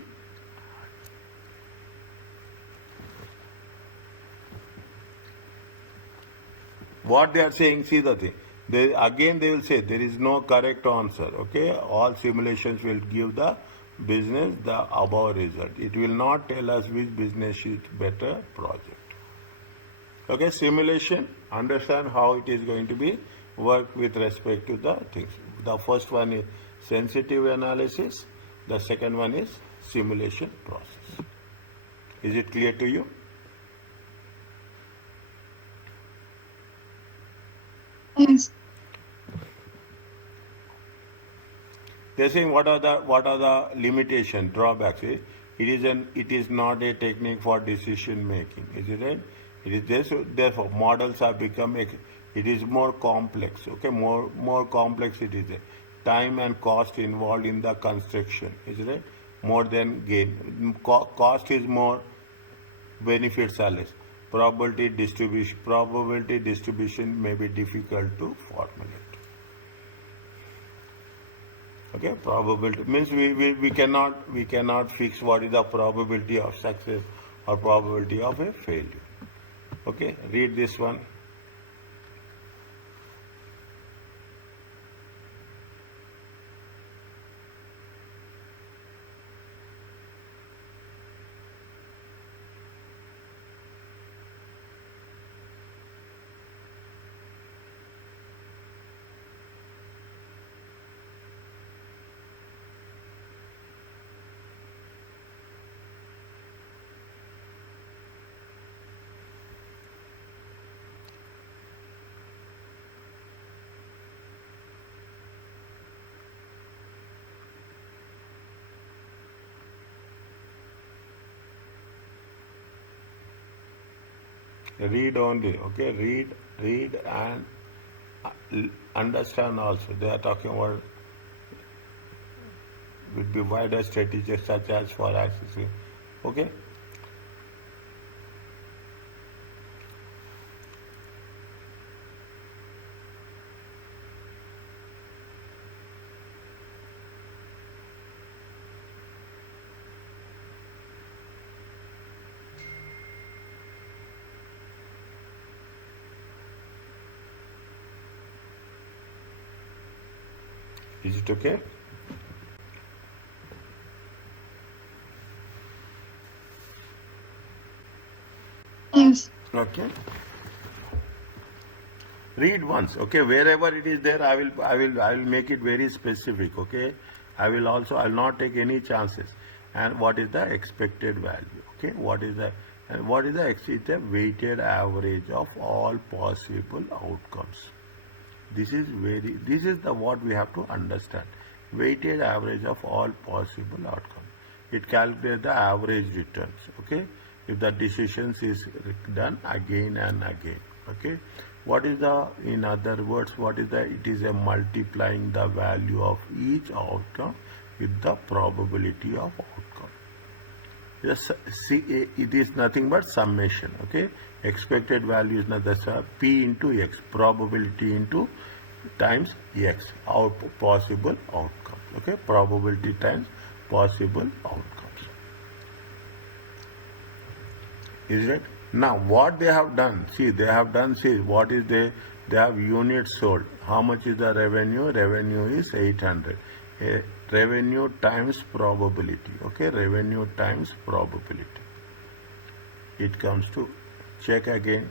What they are saying, see the thing. They will say there is no correct answer. Okay, all simulations will give the business the above result. It will not tell us which business is better project. Okay, simulation, understand how it is going to be work with respect to the things. The first one is sensitive analysis. The second one is simulation process. Is it clear to you? Yes. They're saying what are the limitation drawbacks? It is not a technique for decision making. Is it right? It is therefore models have become it is more complex. Okay, more complex it is. Time and cost involved in the construction. Is it right? More than gain. Cost is more, benefits are less. Probability distribution may be difficult to formulate. Okay, probability means we cannot fix what is the probability of success or probability of a failure. Okay, read this one. Read only. Okay, read and understand also. They are talking about would be wider strategies such as for accessing. Okay. Is it okay? Yes. Okay. Read once, okay? Wherever it is there, I will make it very specific, okay? I will not take any chances. And what is the expected value, okay? It's a weighted average of all possible outcomes. This is the what we have to understand. Weighted average of all possible outcomes. It calculates the average returns, okay? If the decisions is done again and again, okay? In other words, it is a multiplying the value of each outcome with the probability of outcome. Yes, see, it is nothing but summation, okay? Expected value is nothing but P into X, probability into times X, possible outcomes, okay? Probability times possible outcomes. Is it? Now, what they have done, what is they have units sold. How much is the revenue? Revenue is 800. Revenue times probability, okay? Revenue times probability. It comes to, check again.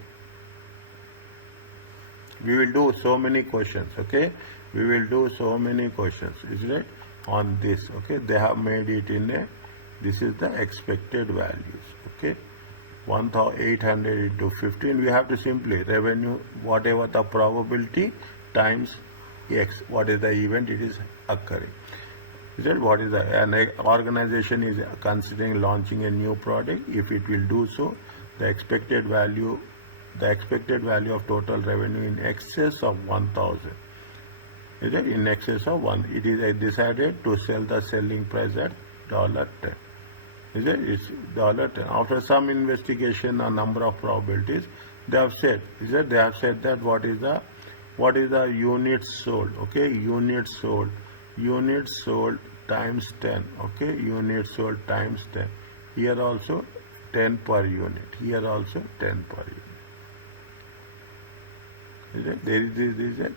We will do so many questions, okay? We will do so many questions, is it? On this, okay? They have made it this is the expected values, okay? 1800 into 15, we have to simply revenue, whatever the probability times X, what is the event it is occurring. Is that what is an organization is considering launching a new product? If it will do so, the expected value of total revenue in excess of 1000. Is it in excess of 1? It is decided to sell the selling price at $10. Is it? It's $10. After some investigation on number of probabilities, they have said, that what is the units sold? Okay, units sold times 10. Okay, units sold times 10. Here also 10 per unit. Here also 10 per unit. Is it?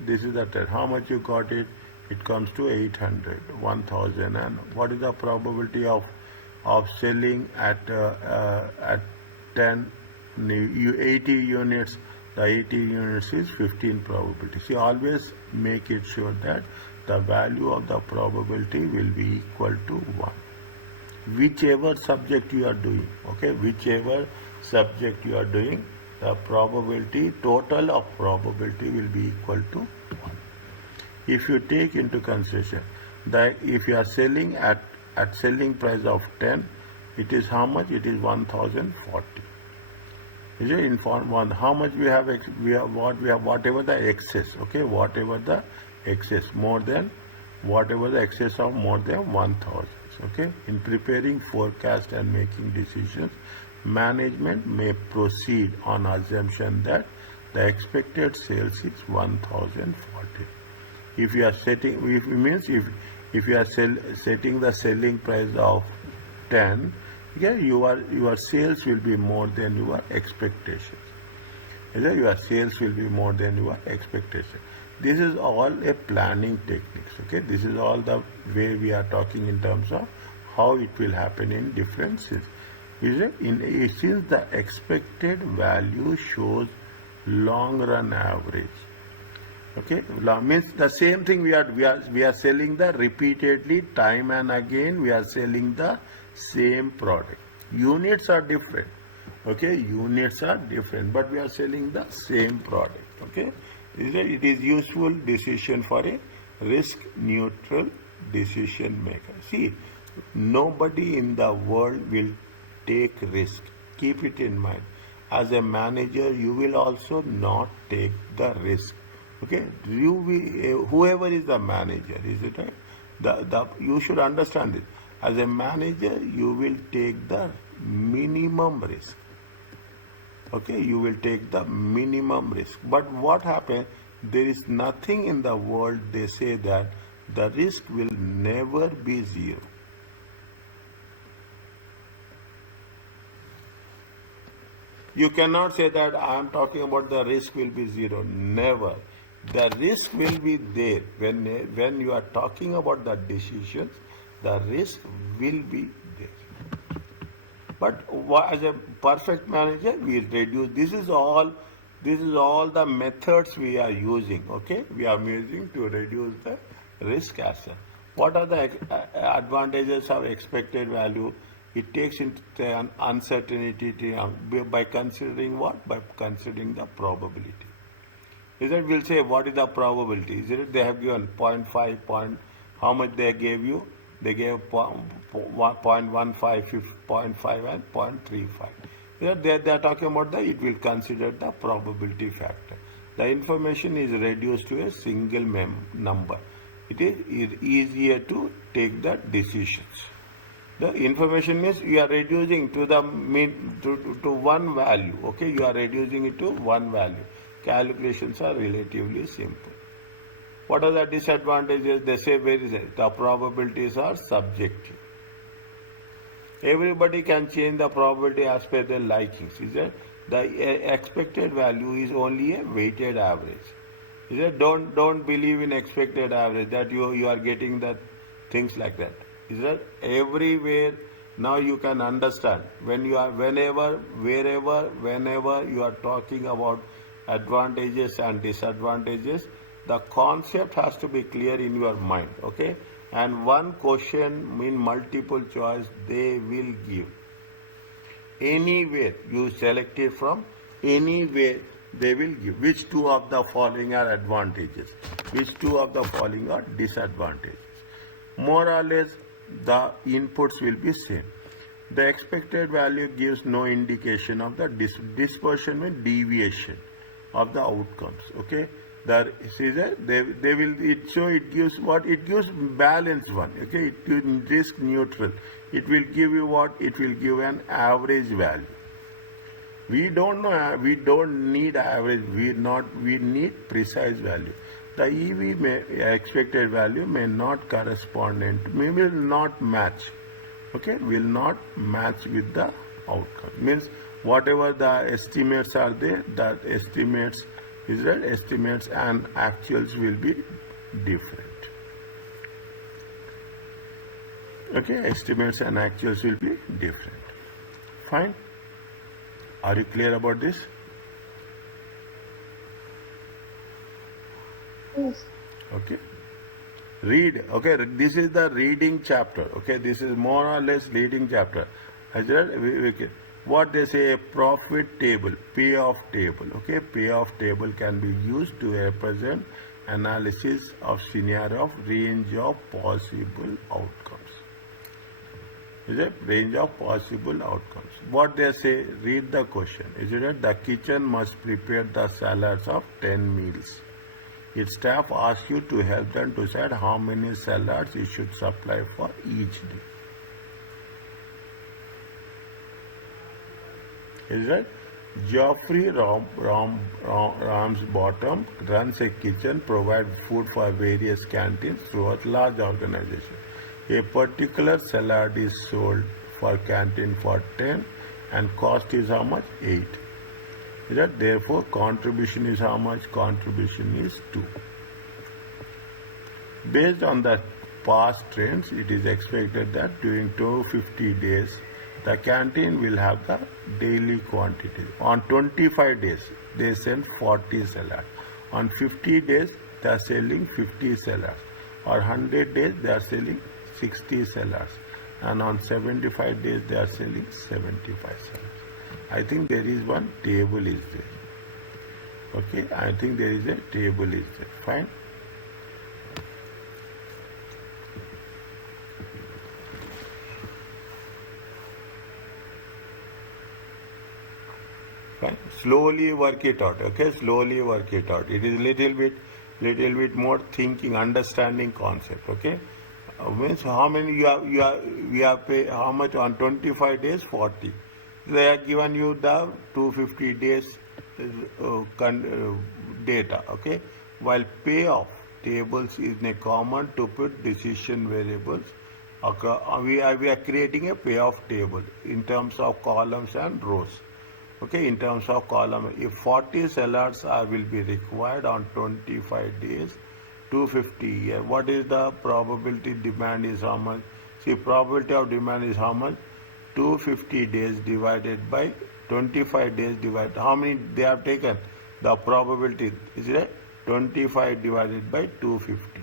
This is the 10. How much you got it? It comes to 800, 1000. And what is the probability of selling at 10, 80 units? The 80 units is 15 probability. See, always make it sure that the value of the probability will be equal to 1. Whichever subject you are doing, okay, the probability, total of probability will be equal to 1. If you take into consideration that if you are selling at selling price of 10, it is how much? It is 1040. Is it in form 1? How much we have? Whatever the excess, okay, whatever the excess of more than 1000, okay. In preparing forecast and making decisions, management may proceed on assumption that the expected sales is 1040. If you are setting, if you are setting the selling price of 10, yeah, your sales will be more than your expectations. Your sales will be more than your expectation. This is all a planning techniques. Okay, this is all the way we are talking in terms of how it will happen in different scenes. Since the expected value shows long run average. Okay, means the same thing we are selling the repeatedly time and again we are selling the same product. Units are different. Okay, units are different, but we are selling the same product. Okay, it is useful decision for a risk neutral decision maker. See, nobody in the world will take risk. Keep it in mind. As a manager, you will also not take the risk. Okay, whoever is the manager, is it right? You should understand it. As a manager, you will take the minimum risk. Okay, you will take the minimum risk. But what happens? There is nothing in the world they say that the risk will never be zero. You cannot say that I am talking about the risk will be zero. Never. The risk will be there. When you are talking about the decisions, the risk will be there. But as a perfect manager, we will reduce. This This is all the methods we are using, okay? We are using to reduce the risk asset. What are the advantages of expected value? It takes into an uncertainty by considering what? By considering the probability. Is it? We'll say what is the probability? Is it? They have given 0.5 point. How much they gave you? They gave 0.15, 0.5 and 0.35. They are talking about the, it will consider the probability factor. The information is reduced to a single number. It is easier to take the decisions. The information means you are reducing to the to one value. Okay, you are reducing it to one value. Calculations are relatively simple. What are the disadvantages? They say the probabilities are subjective. Everybody can change the probability as per their likings. Is that the expected value is only a weighted average? Is that don't believe in expected average that you are getting that things like that. Is that everywhere now you can understand when you are whenever you are talking about advantages and disadvantages, the concept has to be clear in your mind, okay? And one question in multiple choice they will give. Anywhere you select it from, anywhere they will give. Which two of the following are advantages? Which two of the following are disadvantages? More or less, the inputs will be same. The expected value gives no indication of the dispersion and deviation of the outcomes. Okay, the they will it gives what it gives balanced one. Okay, it gives risk neutral. It will give you what it will give an average value. We don't know. We don't need average. We need precise value. The expected value may not correspond and will not match. Okay, will not match with the outcome. Means whatever the estimates are there, that estimates estimates and actuals will be different. Okay, estimates and actuals will be different. Fine. Are you clear about this? Yes. Okay. Read. Okay, this is the reading chapter. Okay, this is more or less reading chapter. What they say, a profit table, payoff table. Okay, payoff table can be used to represent analysis of scenario of range of possible outcomes. Is it range of possible outcomes? What they say, read the question. Is it the kitchen must prepare the salads of 10 meals. Its staff asks you to help them decide how many salads you should supply for each day. Is that Geoffrey Ramsbottom runs a kitchen, provides food for various canteens throughout large organization. A particular salad is sold for canteen for 10 and cost is how much? 8. That therefore contribution is how much? Contribution is 2. Based on the past trends, it is expected that during 250 days, the canteen will have the daily quantity. On 25 days, they sell 40 salads. On 50 days, they are selling 50 salads. Or 100 days, they are selling 60 salads. And on 75 days, they are selling 75 salads. I think there is one table is there. Okay, I think there is a table is there. Fine. Fine. Slowly work it out. Okay, slowly work it out. It is little bit more thinking, understanding concept. Okay, means how many we have pay how much on 25 days 40. They have given you the 250 days data, okay? While payoff tables is a common to put decision variables. We are creating a payoff table in terms of columns and rows. Okay, in terms of column, if 40 salads will be required on 25 days, 250 here. What is the probability demand is how much? See, probability of demand is how much? 250 days divided by 25 days divided. How many they have taken? The probability is 25 divided by 250.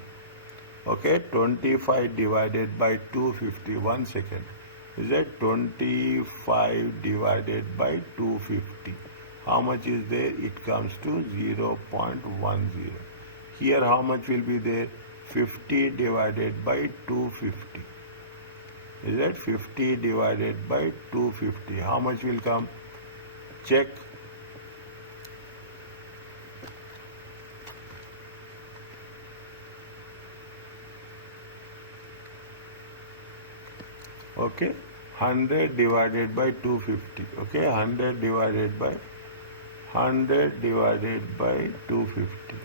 Okay, 25 divided by 250. 1 second. Is that 25 divided by 250? How much is there? It comes to 0.10. Here how much will be there? 50 divided by 250. Is that 50 divided by 250? How much will come? Check. Okay, 100 divided by 250. Okay, 100 divided by 250.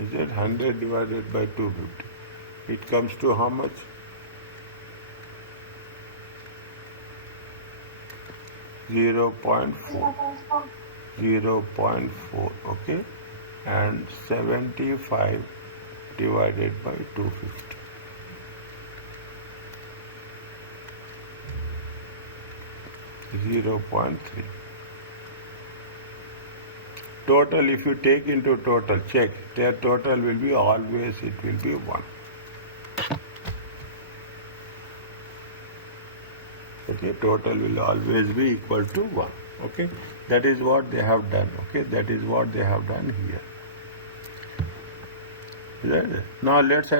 Is it 100 divided by 250? It comes to how much? 0.4. 0.4. Okay, and 75 divided by 250. .3. Total, if you take into total, check, their total will be always, it will be 1. Okay, total will always be equal to 1. Okay, that is what they have done. Okay, that is what they have done here. Now let's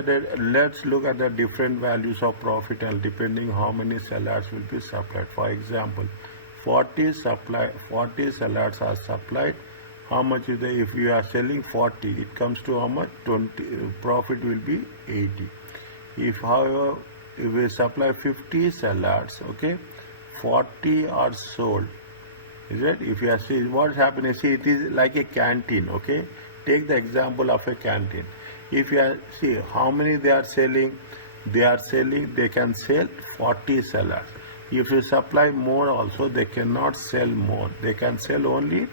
look at the different values of profit and depending how many salads will be supplied. For example, 40 salads are supplied. How much is there? If you are selling 40, it comes to how much? 20. Profit will be 80. If however if we supply 50 salads, okay, 40 are sold. Is it? If you are seeing what's happening, see, it is like a canteen. Okay, take the example of a canteen. If you are, see how many they are selling, they can sell 40 salads. If you supply more also, they cannot sell more. They can sell only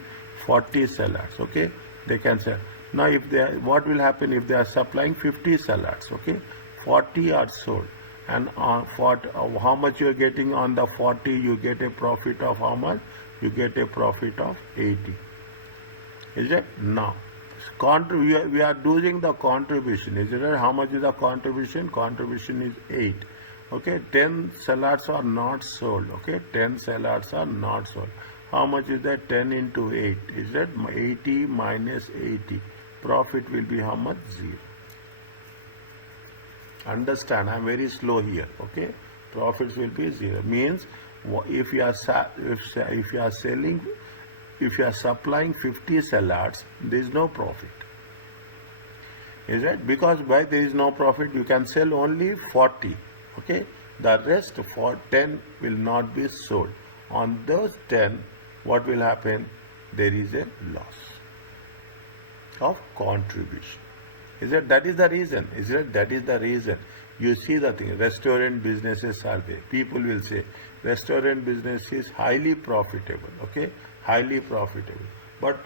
40 salads. Okay, they can sell. Now if they are, what will happen if they are supplying 50 salads? Okay, 40 are sold. And for how much you are getting on the 40, you get a profit of how much? You get a profit of 80. Is it? Now, we are doing the contribution. Is it? How much is the contribution? Contribution is 8. Okay, 10 salads are not sold. Okay, 10 salads are not sold. How much is that? 10 into 8. Is that 80 minus 80? Profit will be how much? 0. Understand, I am very slow here. Okay, profits will be 0. Means if you are supplying 50 salads, there is no profit. Is it? Because why there is no profit? You can sell only 40. Okay, the rest for 10 will not be sold. On those 10, what will happen? There is a loss of contribution. Is it? That is the reason. Is it? That is the reason. You see the thing. Restaurant businesses are there. People will say restaurant business is highly profitable. Okay, highly profitable. But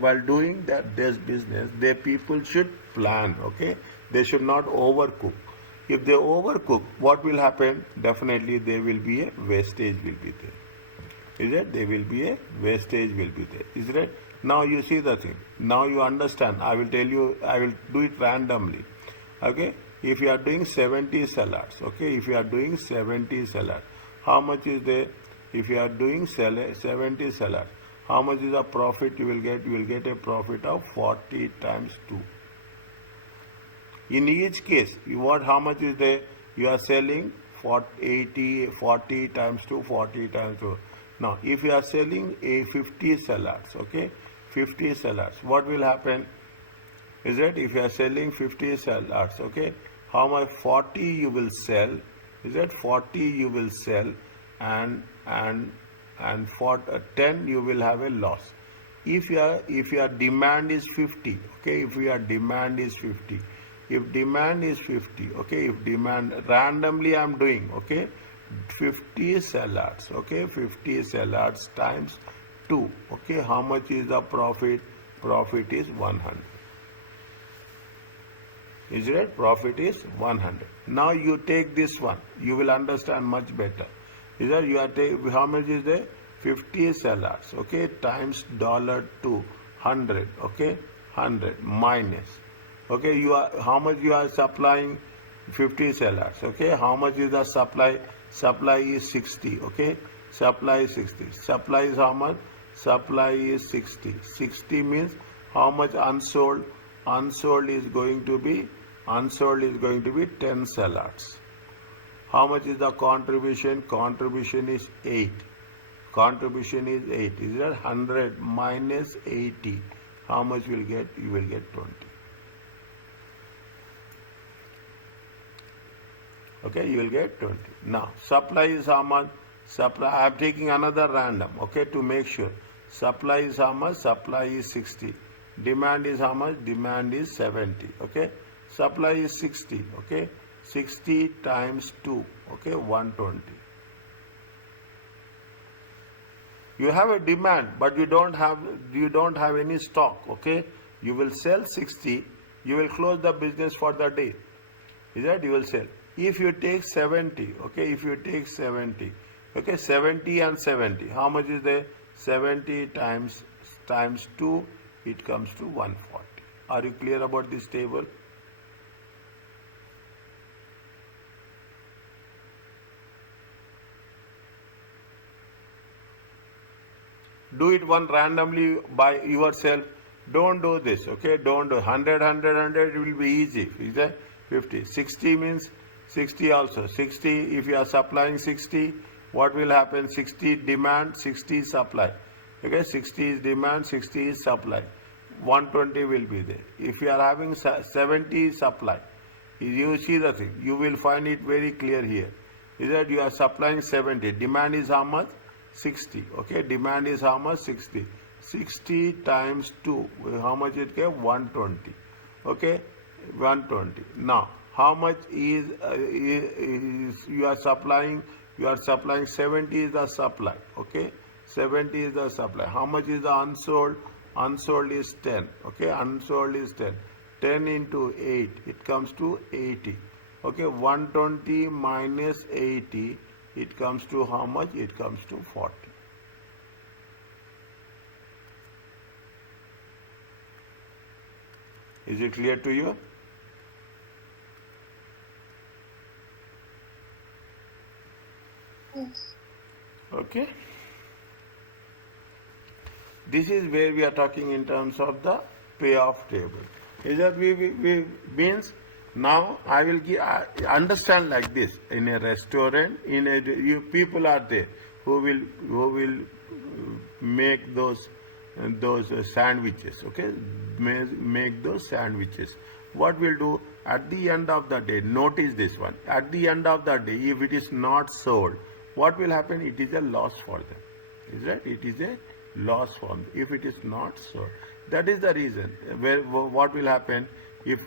while doing this business, the people should plan. Okay, they should not overcook. If they overcook, what will happen? Definitely there will be a wastage will be there. Is it? There will be a wastage will be there. Is it? Now you see the thing. Now you understand. I will tell you, I will do it randomly. Okay? If you are doing 70 salads, okay? If you are doing 70 salads, how much is there? If you are doing 70 salads, how much is the profit you will get? You will get a profit of 40 times 2. In each case, how much is there? You are selling 40 times 2, 40 times 2. Now, if you are selling a 50 salads, okay? 50 salads, what will happen? Is it? If you are selling 50 salads, okay? How much? 40 you will sell. Is it? 40 you will sell, and for 10 you will have a loss. If your demand is 50, okay? If your demand is 50, if demand is 50, okay? If demand randomly I am doing, okay? 50 salads, okay? 50 salads times 2. Okay, how much is the profit? Profit is 100. Is it? Profit is 100. Now you take this one. You will understand much better. Is that you are taking, how much is there? 50 sellers. Okay, times $2, 100. Okay, 100 minus. Okay, you are, how much you are supplying? 50 sellers. Okay, how much is the supply? Supply is 60. Okay, supply is 60. Supply is how much? Supply is 60. 60 means how much unsold? Unsold is going to be 10 sellers. How much is the contribution? Contribution is 8. Contribution is 8. Is that 100 minus 80? How much will get? You will get 20. Okay, you will get 20. Now, supply is how much? Supply, I am taking another random, okay, to make sure. Supply is how much? Supply is 60. Demand is how much? Demand is 70. Okay, supply is 60. Okay, 60 times 2. Okay, 120. You have a demand, but you don't have any stock. Okay, you will sell 60. You will close the business for the day. Is that you will sell? If you take 70, okay, if you take 70, okay, 70 and 70, how much is there? 70 times 2, it comes to 140. Are you clear about this table? Do it one randomly by yourself. Don't do this, okay? Don't do 100, 100, 100, it will be easy. Is that 50? 60 means 60 also. 60, if you are supplying 60, what will happen? 60 demand, 60 supply. Okay, 60 is demand, 60 is supply. 120 will be there. If you are having 70 supply, you see the thing, you will find it very clear here. Is that you are supplying 70. Demand is how much? 60. Okay, demand is how much? 60. 60 times 2, how much it gave? 120. Okay, 120. Now, how much is you are supplying? You are supplying 70 is the supply. Okay, 70 is the supply. How much is the unsold? Unsold is 10. Okay, unsold is 10. 10 into 8, it comes to 80. Okay, 120 minus 80, it comes to how much? It comes to 40. Is it clear to you? Yes. Okay. This is where we are talking in terms of the payoff table. Is that we means now I will give, understand like this. In a restaurant, people are there who will make those sandwiches. Okay, make those sandwiches. What we'll do at the end of the day? Notice this one. At the end of the day, if it is not sold, what will happen? It is a loss for them. Is that? It is a loss for them if it is not sold. That is the reason. What will happen if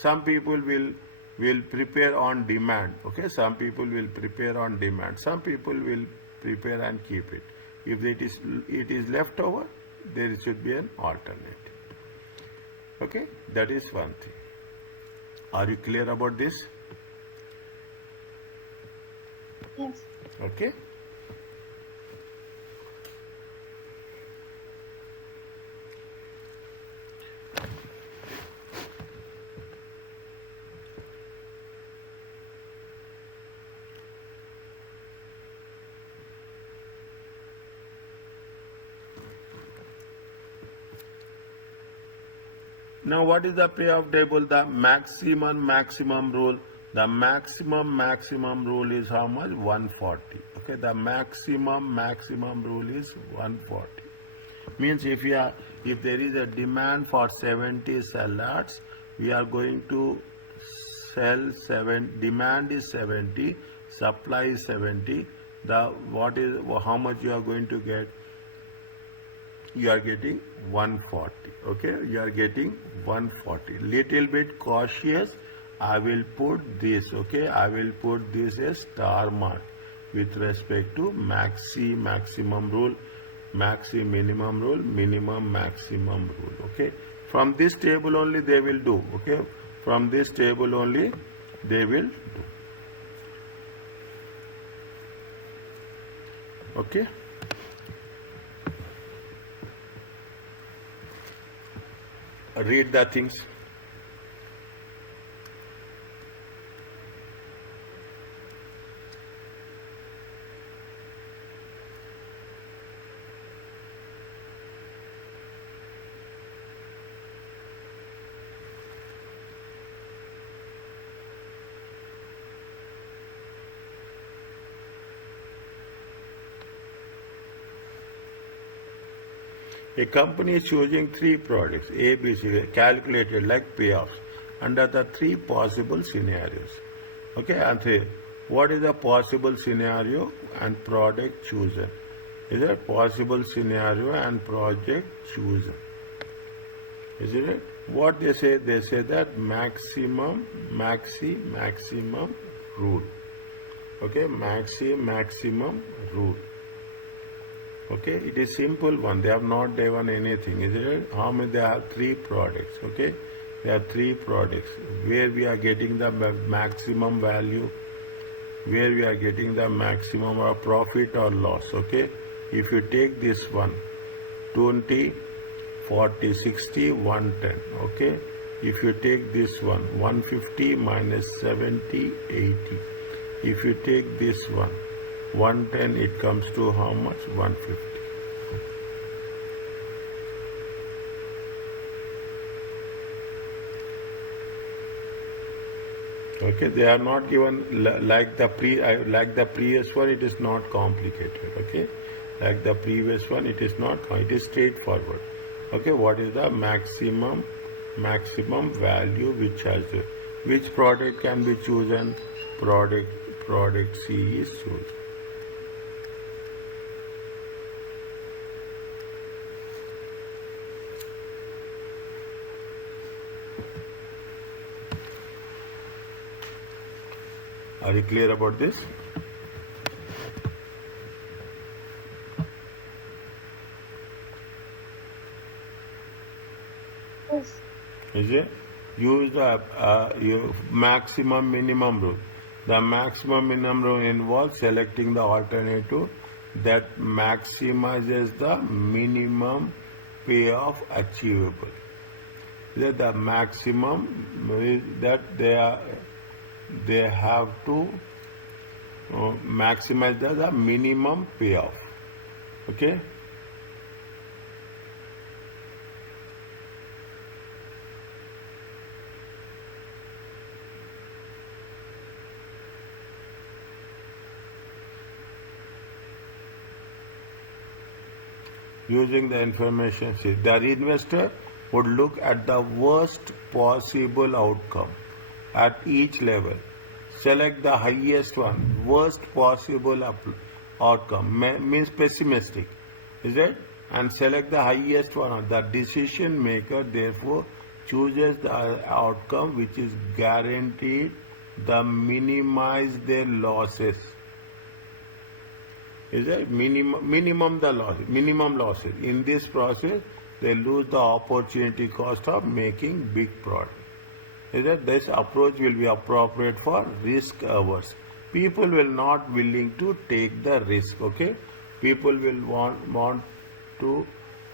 some people will prepare on demand. Okay, some people will prepare on demand. Some people will prepare and keep it. If it is left over, there should be an alternative. Okay, that is one thing. Are you clear about this? Yes. Okay. Now, what is the payoff table? The maximum rule. The maximum rule is how much? 140. Okay, the maximum rule is 140. Means if there is a demand for 70 salads, we are going to sell 7. Demand is 70, supply is 70. How much you are going to get? You are getting 140. Okay, you are getting 140. Little bit cautious. I will put this. Okay, I will put this as star mark with respect to maximum rule. maxi minimum rule, minimum maximum rule. Okay, from this table only they will do. Okay, from this table only they will do. Okay. Read the things. A company is choosing three products, A, B, C, calculated like payoffs under the three possible scenarios. Okay, and say, what is the possible scenario and product chosen? Is it possible scenario and project chosen? Isn't it? What they say that maximum rule. Okay, maximum rule. Okay, it is simple one. They have not done anything, isn't it? How many? They have three products. Okay, they have three products where we are getting the maximum value, where we are getting the maximum of profit or loss. Okay, if you take this one, 20, 40, 60, 110. Okay, if you take this one, 150 minus 70, 80. If you take this one, 110, it comes to how much? 150. Okay, they are not given like the previous one. It is not complicated. Okay, like the previous one, it is not. It is straightforward. Okay, what is the maximum value which product can be chosen? Product C is chosen. Are you clear about this? Yes. Is it? Use the your maximum minimum rule. The maximum minimum rule involves selecting the alternative that maximizes the minimum payoff achievable. That the maximum is that they have to maximize the minimum payoff. Okay. Using the information sheet, the investor would look at the worst possible outcome at each level. Select the highest one, worst possible outcome, means pessimistic, is it? And select the highest one. The decision maker therefore chooses the outcome which is guaranteed the minimize their losses. Is it minimum losses. In this process, they lose the opportunity cost of making big product. Is that this approach will be appropriate for risk averse. People will not willing to take the risk. Okay, people will want to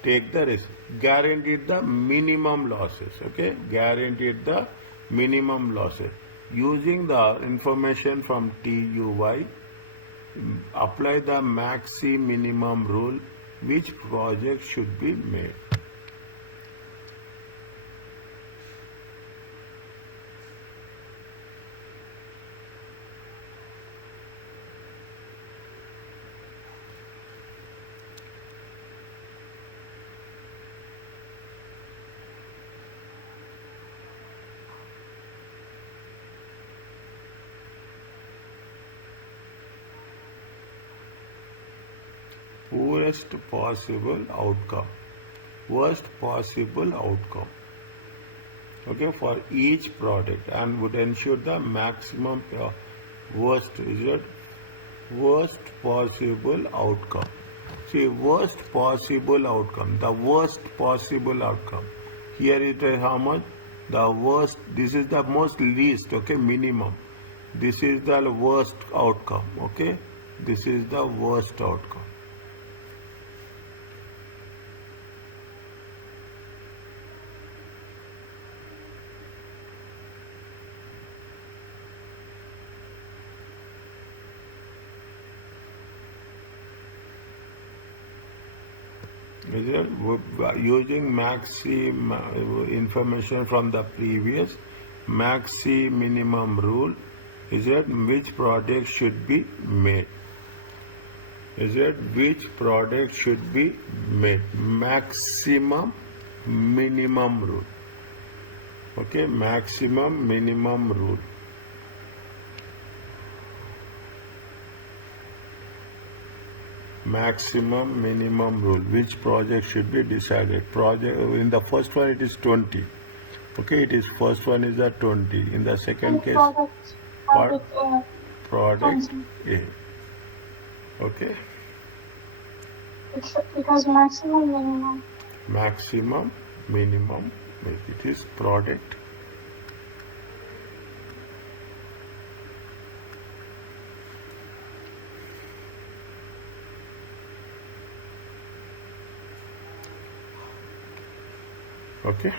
take the risk. Guaranteed the minimum losses. Okay, guaranteed the minimum losses. Using the information from TUY, apply the maxi minimum rule. Which project should be made? Poorest possible outcome, worst possible outcome. Okay, for each product, and would ensure the maximum worst possible outcome. See, worst possible outcome. The worst possible outcome. Here it is how much? The worst. This is the most least. Okay, minimum. This is the worst outcome. Okay, this is the worst outcome. Is it using information from the previous minimum rule? Is it which product should be made? Is it which product should be made? Maximum minimum rule. Okay, maximum minimum rule. Maximum minimum rule. Which project should be decided? Project in the first one it is 20. Okay, it is first one is the 20. In the second case, product A. Okay. Because maximum minimum, it is product. Okay.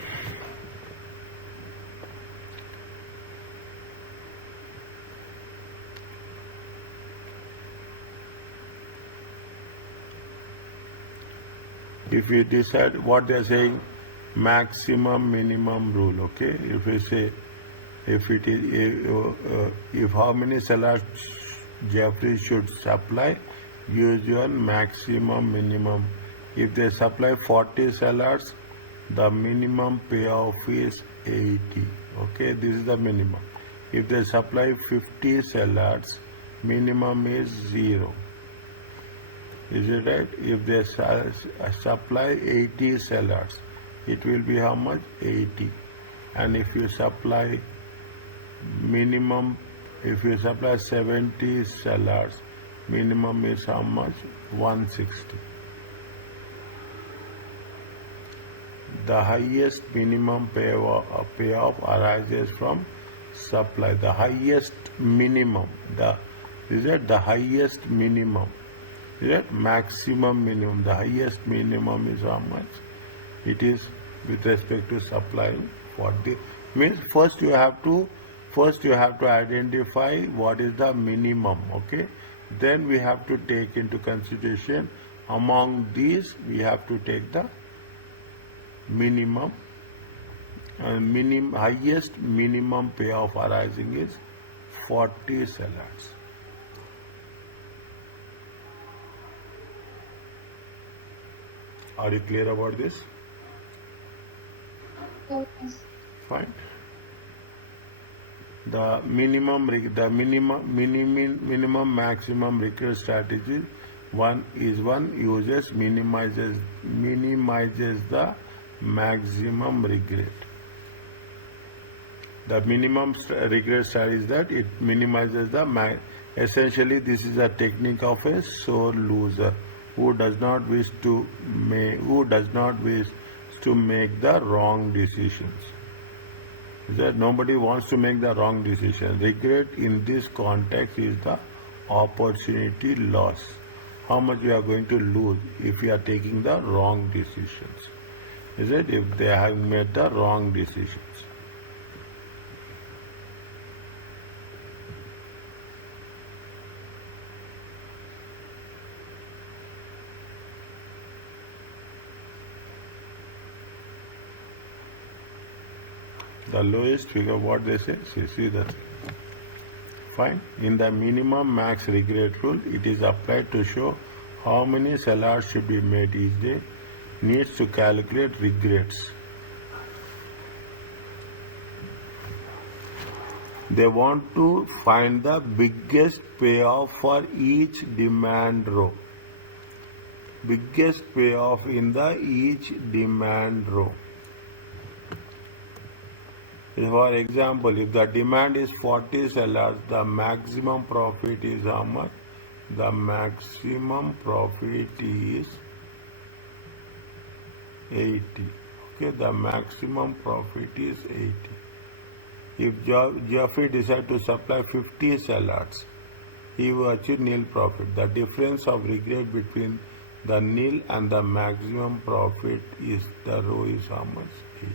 If we decide what they are saying, maximum minimum rule. Okay, if we say if it is if how many salads Jeffrey should supply, use your maximum minimum. If they supply 40 salads, the minimum payoff is 80. Okay, this is the minimum. If they supply 50 salads, minimum is 0. Is it right? If they supply 80 salads, it will be how much? 80. And if you supply minimum, if you supply 70 salads, minimum is how much? 160. The highest minimum payoff arises from supply. The highest minimum, is it the highest minimum? Is it maximum minimum? The highest minimum is how much? It is with respect to supply. 40 means first you have to identify what is the minimum. Okay, then we have to take into consideration among these we have to take the minimum. Highest minimum payoff arising is 40 salads. Are you clear about this? Yes. Fine. The minimum maximum recurrent strategy minimizes the maximum regret. The minimum regret strategy is that it minimizes the essentially this is a technique of a sore loser who does not wish to make the wrong decisions. That nobody wants to make the wrong decision. Regret in this context is the opportunity loss. How much you are going to lose if you are taking the wrong decisions. Is it? If they have made the wrong decisions. The lowest figure, what they say, see that. Fine. In the minimum max regret rule, it is applied to show how many salads should be made each day. Needs to calculate regrets. They want to find the biggest payoff for each demand row. Biggest payoff in the each demand row. For example, if the demand is 40 salads, the maximum profit is how much? the maximum profit is 80. Okay, the maximum profit is 80. If Jeffrey decides to supply 50 salads, he will achieve nil profit. The difference of regret between the nil and the maximum profit is, the row is how much? 8.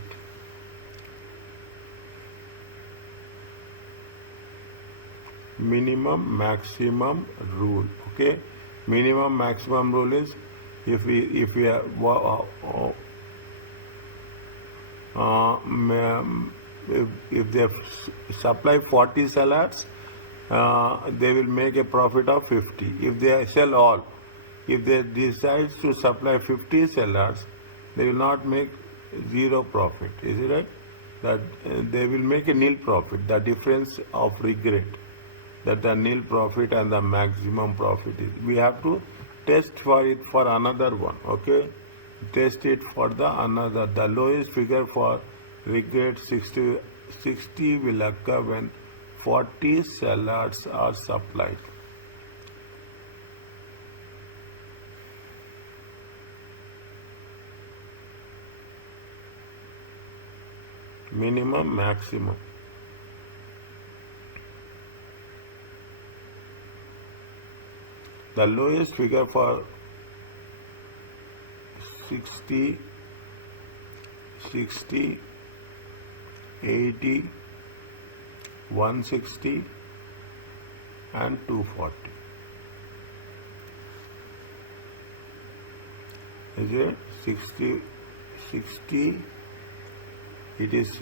Minimum maximum rule. Okay, minimum maximum rule is if we have if they supply 40 salads, they will make a profit of 50. If they sell all, if they decide to supply 50 salads, they will not make zero profit. Is it right? That they will make a nil profit. The difference of regret, that the nil profit and the maximum profit is. We have to test for it for another one. Okay, test it for the another. The lowest figure for regret 60 will occur when 40 salads are supplied. Minimum, maximum. The lowest figure for 60, 80, 160 and 240. Is it 60, it is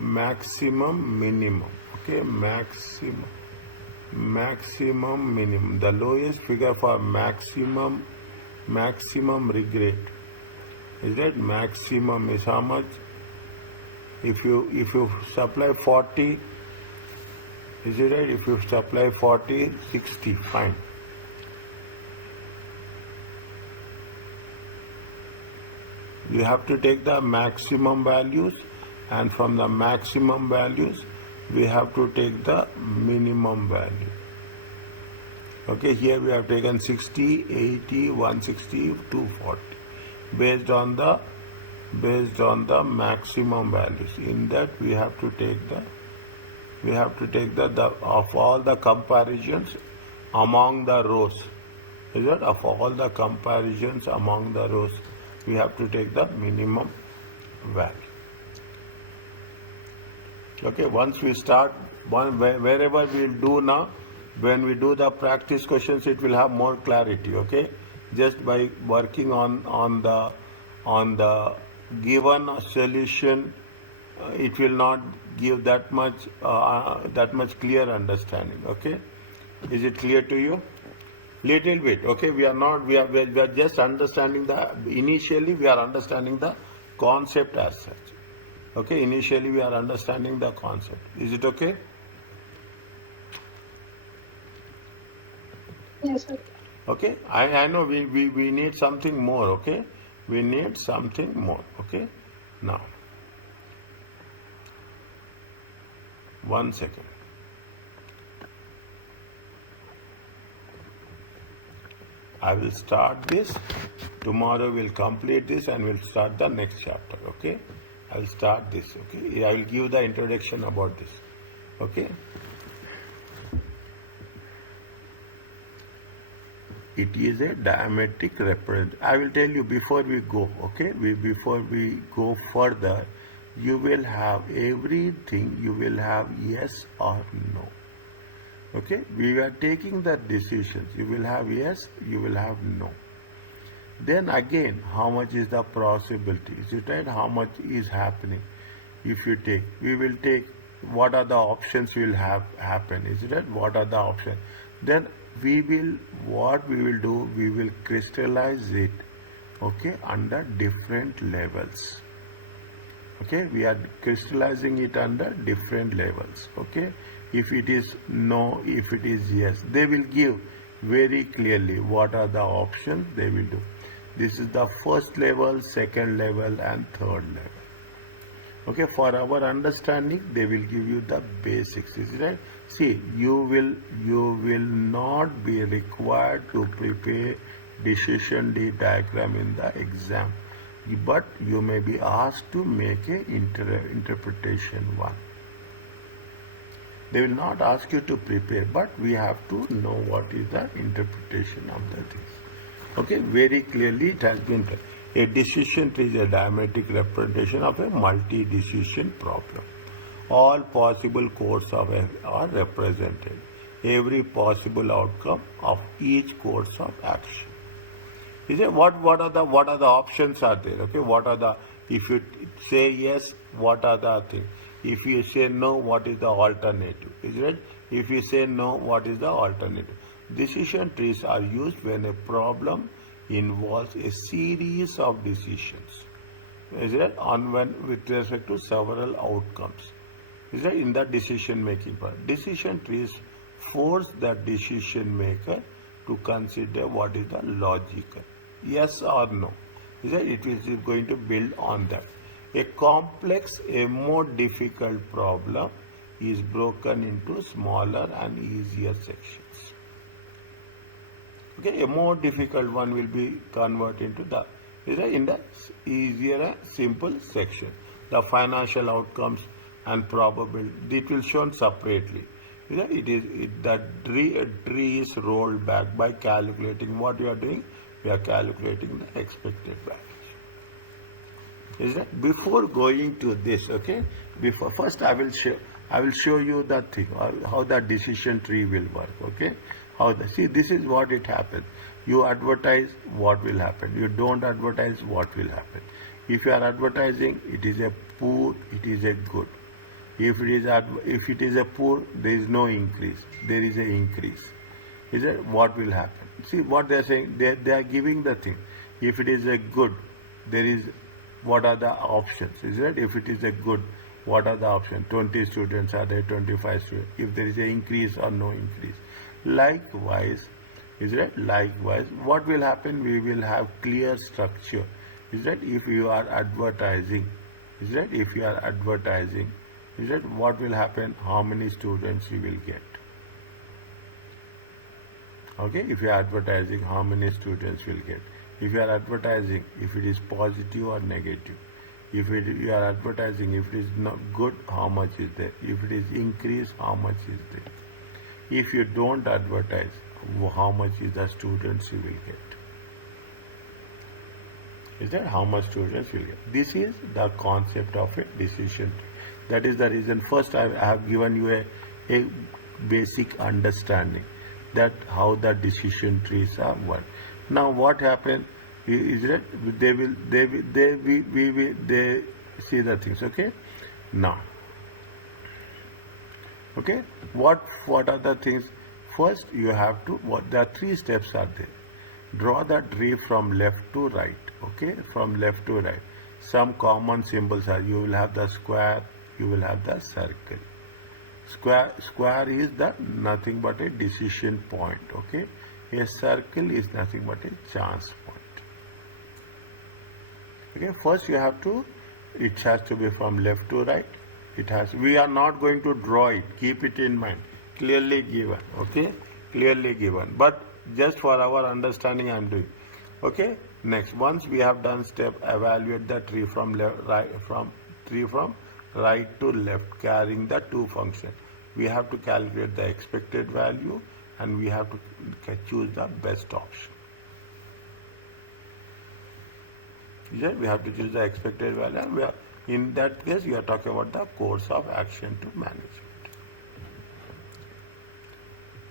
maximum, minimum. Okay, maximum, minimum. The lowest figure for maximum regret, is that maximum is how much? If you supply 40, is it right? If you supply 40, 60, fine. You have to take the maximum values, and from the maximum values we have to take the minimum value. Okay, here we have taken 60, 80, 160, 240 based on the maximum values. In that we have to take the of all the comparisons among the rows. Is it? Of all the comparisons among the rows, we have to take the minimum value. Okay, once we start, wherever we will do now, when we do the practice questions, it will have more clarity. Okay, just by working on the given solution, it will not give that much clear understanding. Okay, is it clear to you? Little bit. Okay, we are just understanding initially we are understanding the concept as such. Okay, initially we are understanding the concept. Is it okay? Yes, sir. Okay, I know we need something more. Okay, we need something more. Okay, now 1 second. I will start this. Tomorrow we'll complete this and we'll start the next chapter. Okay, I will start this. Okay, I will give the introduction about this. Okay. It is a diametric representation. I will tell you before we go, okay? Before we go further, you will have everything, you will have yes or no. Okay? We are taking the decisions. You will have yes, you will have no. Then again, how much is the possibility? Is it right? How much is happening? If you take, we will take what are the options will have happen. Is it right? What are the options? Then we will crystallize it, okay, under different levels. Okay, we are crystallizing it under different levels. Okay, if it is no, if it is yes, they will give very clearly what are the options they will do. This is the first level, second level and third level. Okay, for our understanding, they will give you the basics. Is it right? See, you will not be required to prepare decision tree diagram in the exam, but you may be asked to make a interpretation one. They will not ask you to prepare, but we have to know what is the interpretation of the things. Okay, very clearly it has been done. A decision tree is a diametric representation of a multi-decision problem. All possible courses are represented. Every possible outcome of each course of action. Is it what are the options are there? Okay, what are the, if you say yes, what are the things? If you say no, what is the alternative? Is it? If you say no, what is the alternative? Decision trees are used when a problem involves a series of decisions. Is it? On when with respect to several outcomes. Is it? In the decision making part. Decision trees force the decision maker to consider what is the logical. Yes or no. Is it? It is going to build on that. A complex, a more difficult problem is broken into smaller and easier sections. Okay, a more difficult one will be converted into the in the easier and simple section. The financial outcomes and probability it will shown separately. The tree is rolled back by calculating what you are doing. We are calculating the expected value. Is that before going to this? Okay, before first I will show you the thing or how the decision tree will work. Okay, see this is what it happens. You advertise, what will happen? You don't advertise, what will happen? If you are advertising, it is a poor, it is a good. If it is a poor, there is no increase. There is an increase. Is it what will happen? See what they are saying. They are giving the thing. If it is a good, there is what are the options? Is it? If it is a good, what are the options? 20 students are there, 25 students. If there is an increase or no increase. Likewise, is it? Likewise, what will happen? We will have clear structure. Is that if you are advertising? Is that if you are advertising? Is that what will happen? How many students you will get? Okay, if you are advertising, how many students will get? If you are advertising, if it is positive or negative. If you are advertising, if it is not good, how much is there? If it is increase, how much is there? If you don't advertise, how much is the students you will get? Is that how much students will get? This is the concept of a decision. That is the reason first I have given you a basic understanding that how the decision trees are work. Now what happened is that they see the things. Okay, now okay, what are the things? First you have to, there are 3 steps are there. Draw the tree from left to right. Okay, from left to right. Some common symbols are, you will have the square, you will have the circle. Square is the nothing but a decision point. Okay, a circle is nothing but a chance point. Okay, first you have to, it has to be from left to right. We are not going to draw it, keep it in mind, clearly given. Okay, clearly given, but just for our understanding I am doing. Okay, next, once we have done step, evaluate the tree from right to left, carrying the 2 functions. We have to calculate the expected value and we have to choose the best option. We have to choose the expected value, and in that case we are talking about the course of action to management.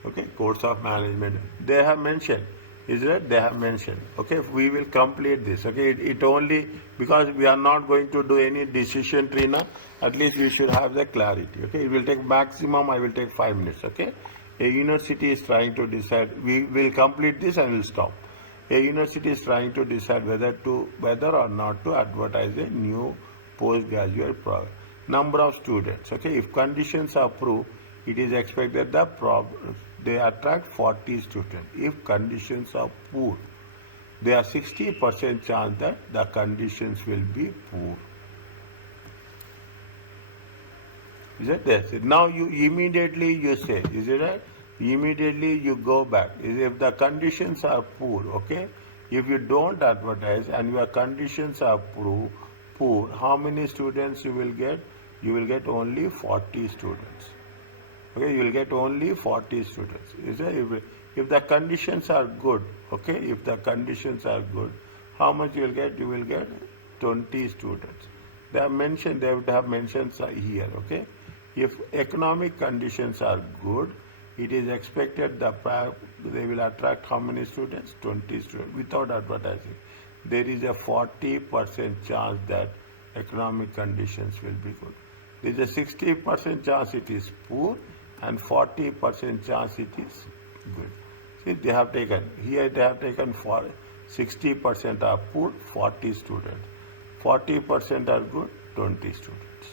Okay, course of management. They have mentioned, is that they have mentioned. Okay, we will complete this. Okay, it only because we are not going to do any decision tree now. At least we should have the clarity. Okay, it will take maximum. I will take 5 minutes. Okay, a university is trying to decide. We will complete this and will stop. A university is trying to decide whether or not to advertise a new postgraduate program. Number of students. Okay, if conditions are approved, it is expected they attract 40 students. If conditions are poor, there are 60% chance that the conditions will be poor. Is it? That's it. Now you immediately you say, is it right? Immediately you go back. If the conditions are poor, okay? If you don't advertise and your conditions are poor, how many students you will get? You will get only 40 students. Okay, you will get only 40 students. Is it? If the conditions are good, okay? If the conditions are good, how much you will get? You will get 20 students. They have mentioned, they would have mentioned here, okay? If economic conditions are good, it is expected they will attract how many students? 20 students without advertising. There is a 40% chance that economic conditions will be good. There is a 60% chance it is poor and 40% chance it is good. See, they have taken, here they have taken for 60% are poor, 40 students. 40% are good, 20 students.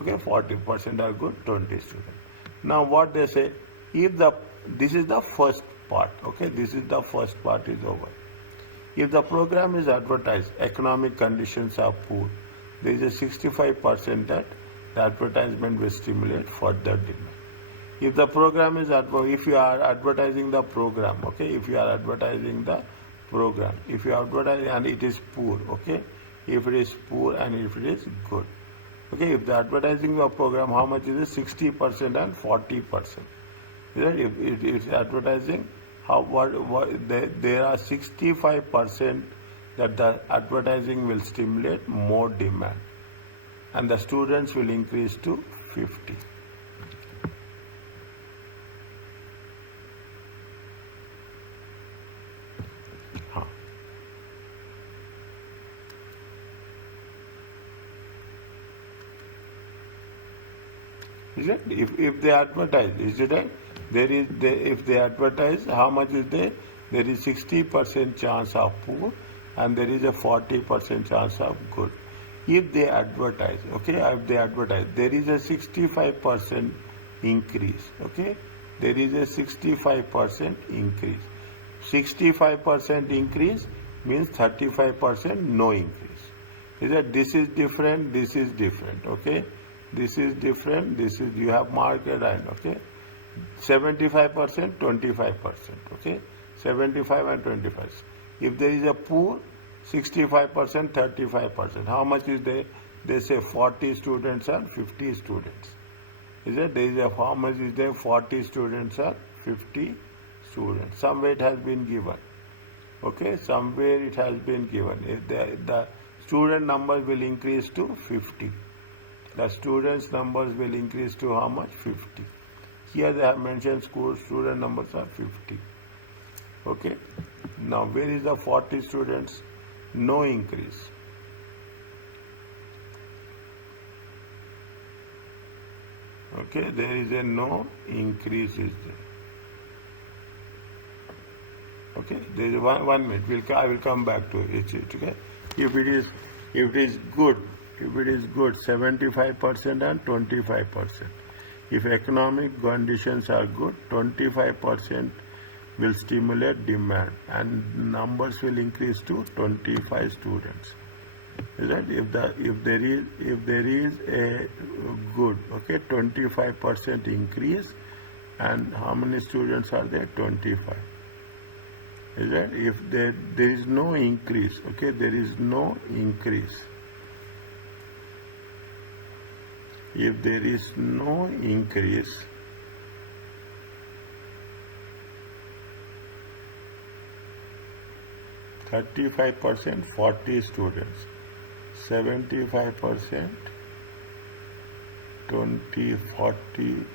Okay, 40% are good, 20 students. Now what they say, this is the first part, okay, this is the first part is over. If the program is advertised, economic conditions are poor, there is a 65% that the advertisement will stimulate further demand. If the program is, if you are advertising the program, okay, if you are advertising the program, if you advertise and it is poor, okay, if it is poor and if it is good. Okay, if the advertising of program, how much is it? 60% and 40%. If it is advertising, there are 65% that the advertising will stimulate more demand, and the students will increase to 50. Is it? If they advertise, is it right? If they advertise, how much is there? There is 60% chance of poor and there is a 40% chance of good. If they advertise, okay, if they advertise, there is a 65% increase, okay? There is a 65% increase. 65% increase means 35% no increase. Is that this is different, this is different, okay? This is different, this is, you have marked a line, okay? 75%, 25%, okay? 75 and 25. If there is a poor, 65%, 35%. How much is there? They say 40 students and 50 students. Is it? There is a, how much is there? 40 students or 50 students. Somewhere it has been given. Okay, somewhere it has been given. The student numbers will increase to 50. The students numbers will increase to how much? 50. Here they have mentioned student numbers are 50. Okay. Now where is the 40 students? No increase. Okay, there is a no increase is there. Okay, there is one minute. I will come back to it. Okay, if it is good. If it is good, 75% and 25%. If economic conditions are good, 25% will stimulate demand and numbers will increase to 25 students. Is that if there is a good, okay, 25% increase, and how many students are there? 25. Is that if there is no increase, okay, there is no increase. If there is no increase, %, 40 students, 75%, 20, 40,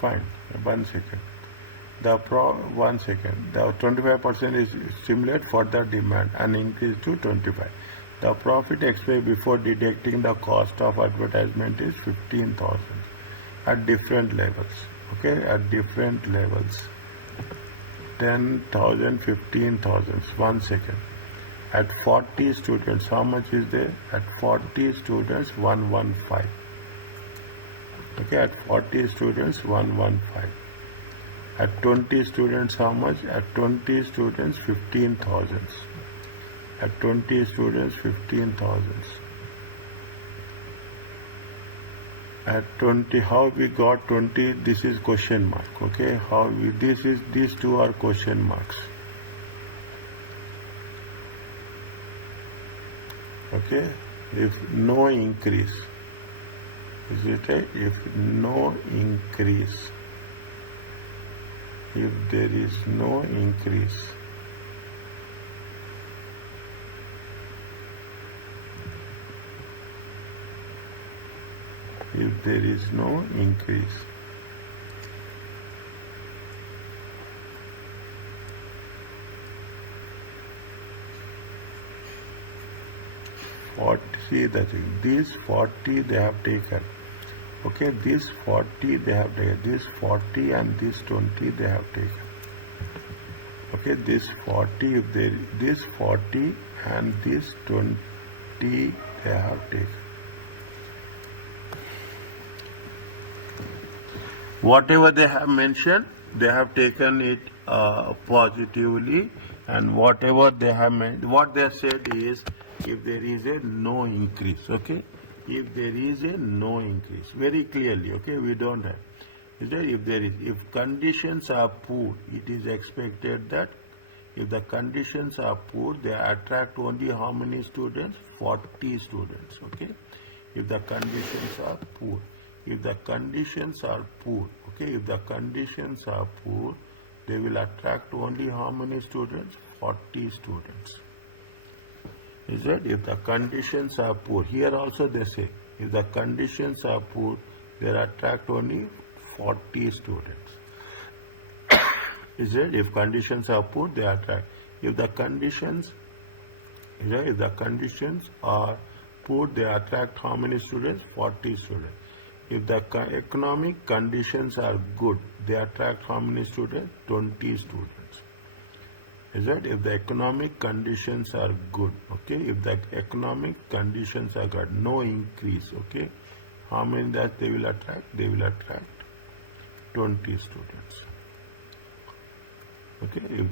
fine, 1 second. The 25% is stimulate further demand and increase to 25. The profit expected before deducting the cost of advertisement is 15,000 at different levels. Okay, at different levels. 10,000, 15,000. 1 second. At 40 students, how much is there? At 40 students, 115. Okay, at 40 students, 115. At 20 students, how much? At 20 students, 15,000. At 20 students, 15,000. At 20, how we got 20? This is question mark. Okay, how we, these two are question marks. Okay, if no increase, is it a, if no increase, if there is no increase, if there is no increase, see the thing, these 40 they have taken. Okay, this 40 they have taken, this 40 and this 20 they have taken. Okay, this 40, if they, this 40 and this 20 they have taken. Whatever they have mentioned, they have taken it positively, and whatever they have mentioned, what they have said is, if there is a no increase, okay, if there is a no increase, very clearly, okay, we don't have, is that if there is, if conditions are poor, it is expected that if the conditions are poor, they attract only how many students? 40 students, okay, if the conditions are poor. If the conditions are poor, okay, if the conditions are poor, they will attract only how many students? 40 students. Is that if the conditions are poor, here also they say, if the conditions are poor, they attract only 40 students. Is that if conditions are poor, they attract. If the conditions, if the conditions are poor, they attract how many students? 40 students. If the economic conditions are good, they attract how many students? 20 students. Is that if the economic conditions are good, okay, if the economic conditions are good, no increase, okay, how many that they will attract? They will attract 20 students. Okay, if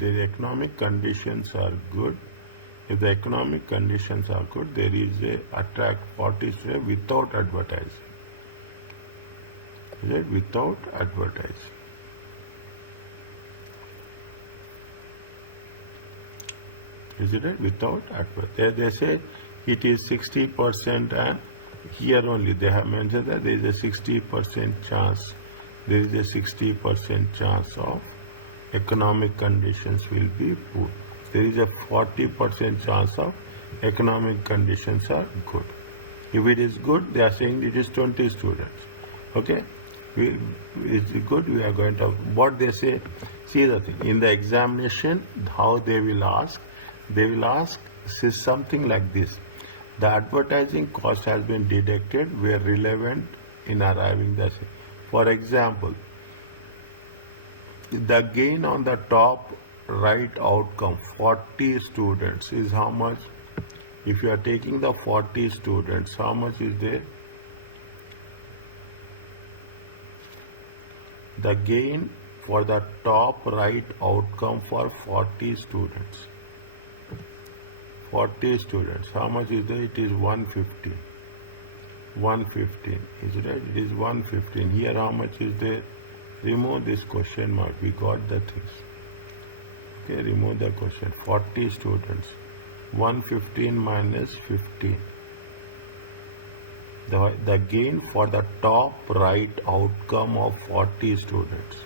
the economic conditions are good, if the economic conditions are good, there is a attract 40 students without advertising. Is it without advertising? Is it without advertising? They say it is 60%, and here only they have mentioned that there is a 60% chance. There is a 60% chance of economic conditions will be poor. There is a 40% chance of economic conditions are good. If it is good, they are saying it is 20 students. Okay, it's good. We are going to what they say. See the thing in the examination, how they will ask. They will ask something like this: the advertising cost has been deducted where relevant in arriving the. For example, the gain on the top right outcome 40 students is how much? If you are taking the 40 students, how much is there? The gain for the top right outcome for 40 students. 40 students, how much is there? It is 115. 115, is it right? It is 115. Here how much is there? Remove this question mark. We got the things. Okay, remove the question. 40 students. 115 minus 15. The gain for the top right outcome of 40 students.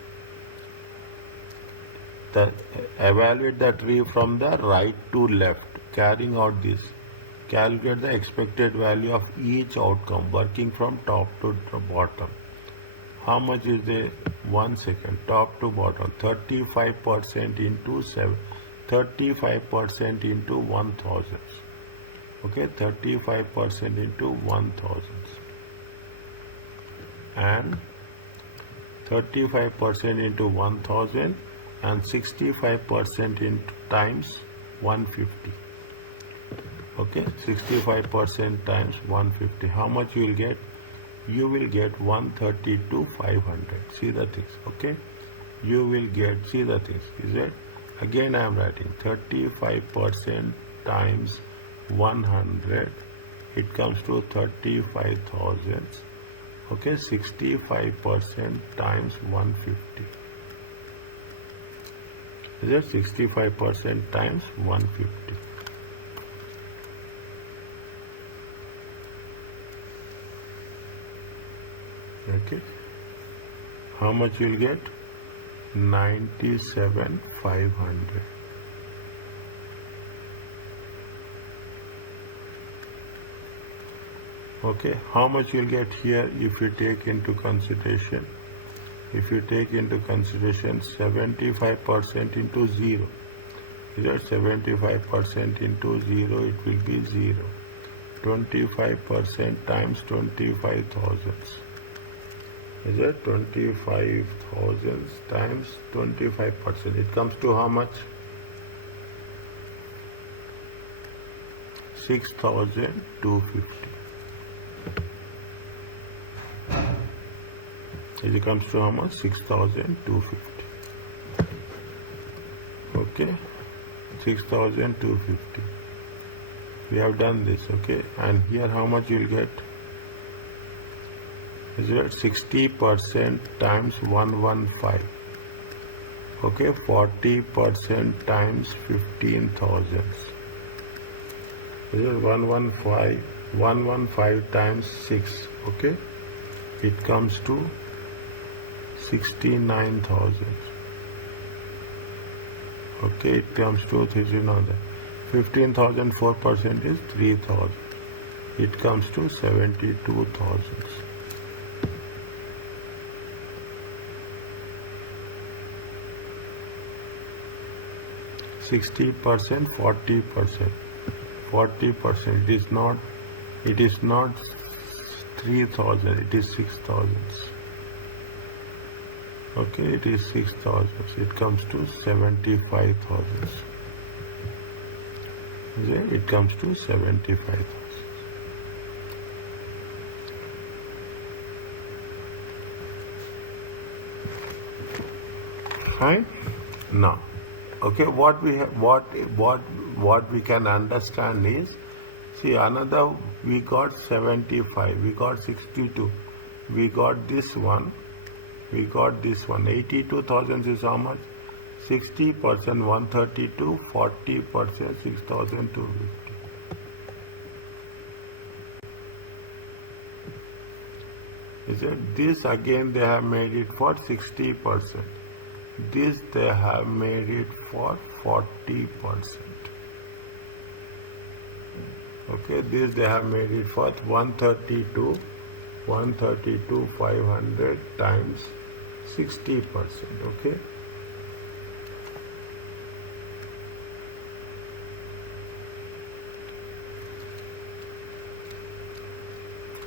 Evaluate the tree from the right to left. Carrying out this. Calculate the expected value of each outcome working from top to bottom. How much is the 1 second top to bottom? 35% into 7. 35% into 1000. Okay, 35% into 1000. And 35% into 1000 and 65% into times 150. Okay, 65% times 150. How much you will get? you will get 132,500. See the things, okay? You will get, see the things, is it? Again I am writing 35% times 100, it comes to 35,000. Okay, 65% times 150. Is it 65% times 150? Okay, how much you will get? 97,500. Okay, how much you'll get here if you take into consideration? If you take into consideration 75% into 0, is that 75% into 0, it will be 0. 25% times 25,000. Is that 25,000 times 25%? It comes to how much? 6,250. It comes to how much? 6,250. Okay, 6,250. We have done this, okay? And here how much you will get? Is it 60% times 115? Okay, 40% times 15,000. Is it 115? 115 times 6, okay? It comes to 69,000. Okay, it comes to 3,000. 15,000, 4% is 3,000. It comes to 72,000. %, 40%. 40%. It is not 3,000, it is 6,000. Okay, it is 6,000. It comes to 75,000. It comes to 75,000. Fine. Now, okay, what we can understand is, see, another, we got 75, we got 62, we got this one, we got this one. 82,000 is how much? 60%, 132, 40%, 6,250. Is it? This again they have made it for 60%. This they have made it for 40%. Okay, this they have made it for 132, 500 times 60%. Okay.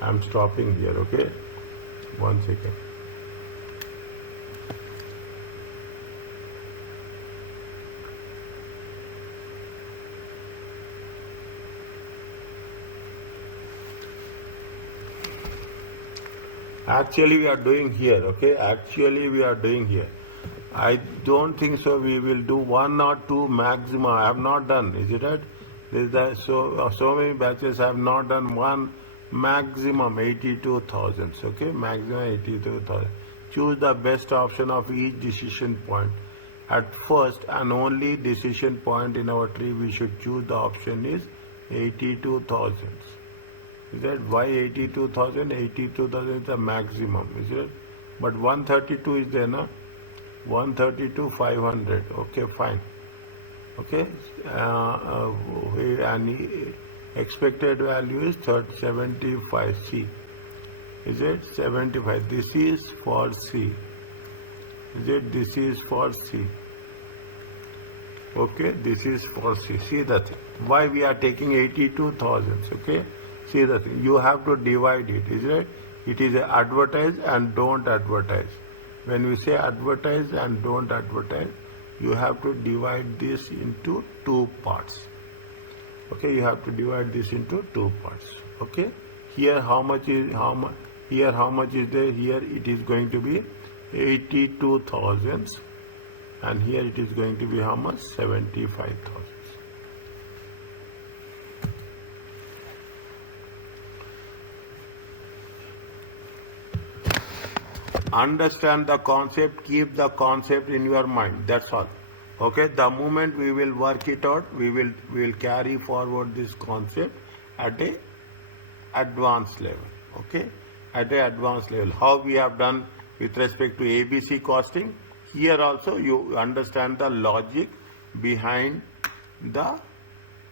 I'm stopping here, okay? 1 second. Actually we are doing here, okay? Actually we are doing here. I don't think so we will do 1 or 2 maximum. I have not done, is it right? So many batches I have not done 1 maximum 82,000, okay? Maximum 82,000. Choose the best option of each decision point. At first and only decision point in our tree we should choose the option is 82,000. Is that why 82,000? 82,000 is the maximum, is it? But 132 is there, no? 132, 500. Okay, fine. Okay, and expected value is 75. C. Is it 75? This is for C. Is it? This is for C. Okay, this is for C. See the thing. Why we are taking 82,000? Okay. See the thing, you have to divide it, is it? It is advertise and don't advertise. When we say advertise and don't advertise, you have to divide this into 2 parts. Okay, you have to divide this into 2 parts. Okay, here how much is Here how much is there? Here it is going to be 82,000, and here it is going to be how much? 75,000. Understand the concept, keep the concept in your mind, that's all. Okay, the moment we will work it out, we will carry forward this concept at a advanced level. Okay, at a advanced level, how we have done with respect to ABC costing, here also you understand the logic behind the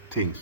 things.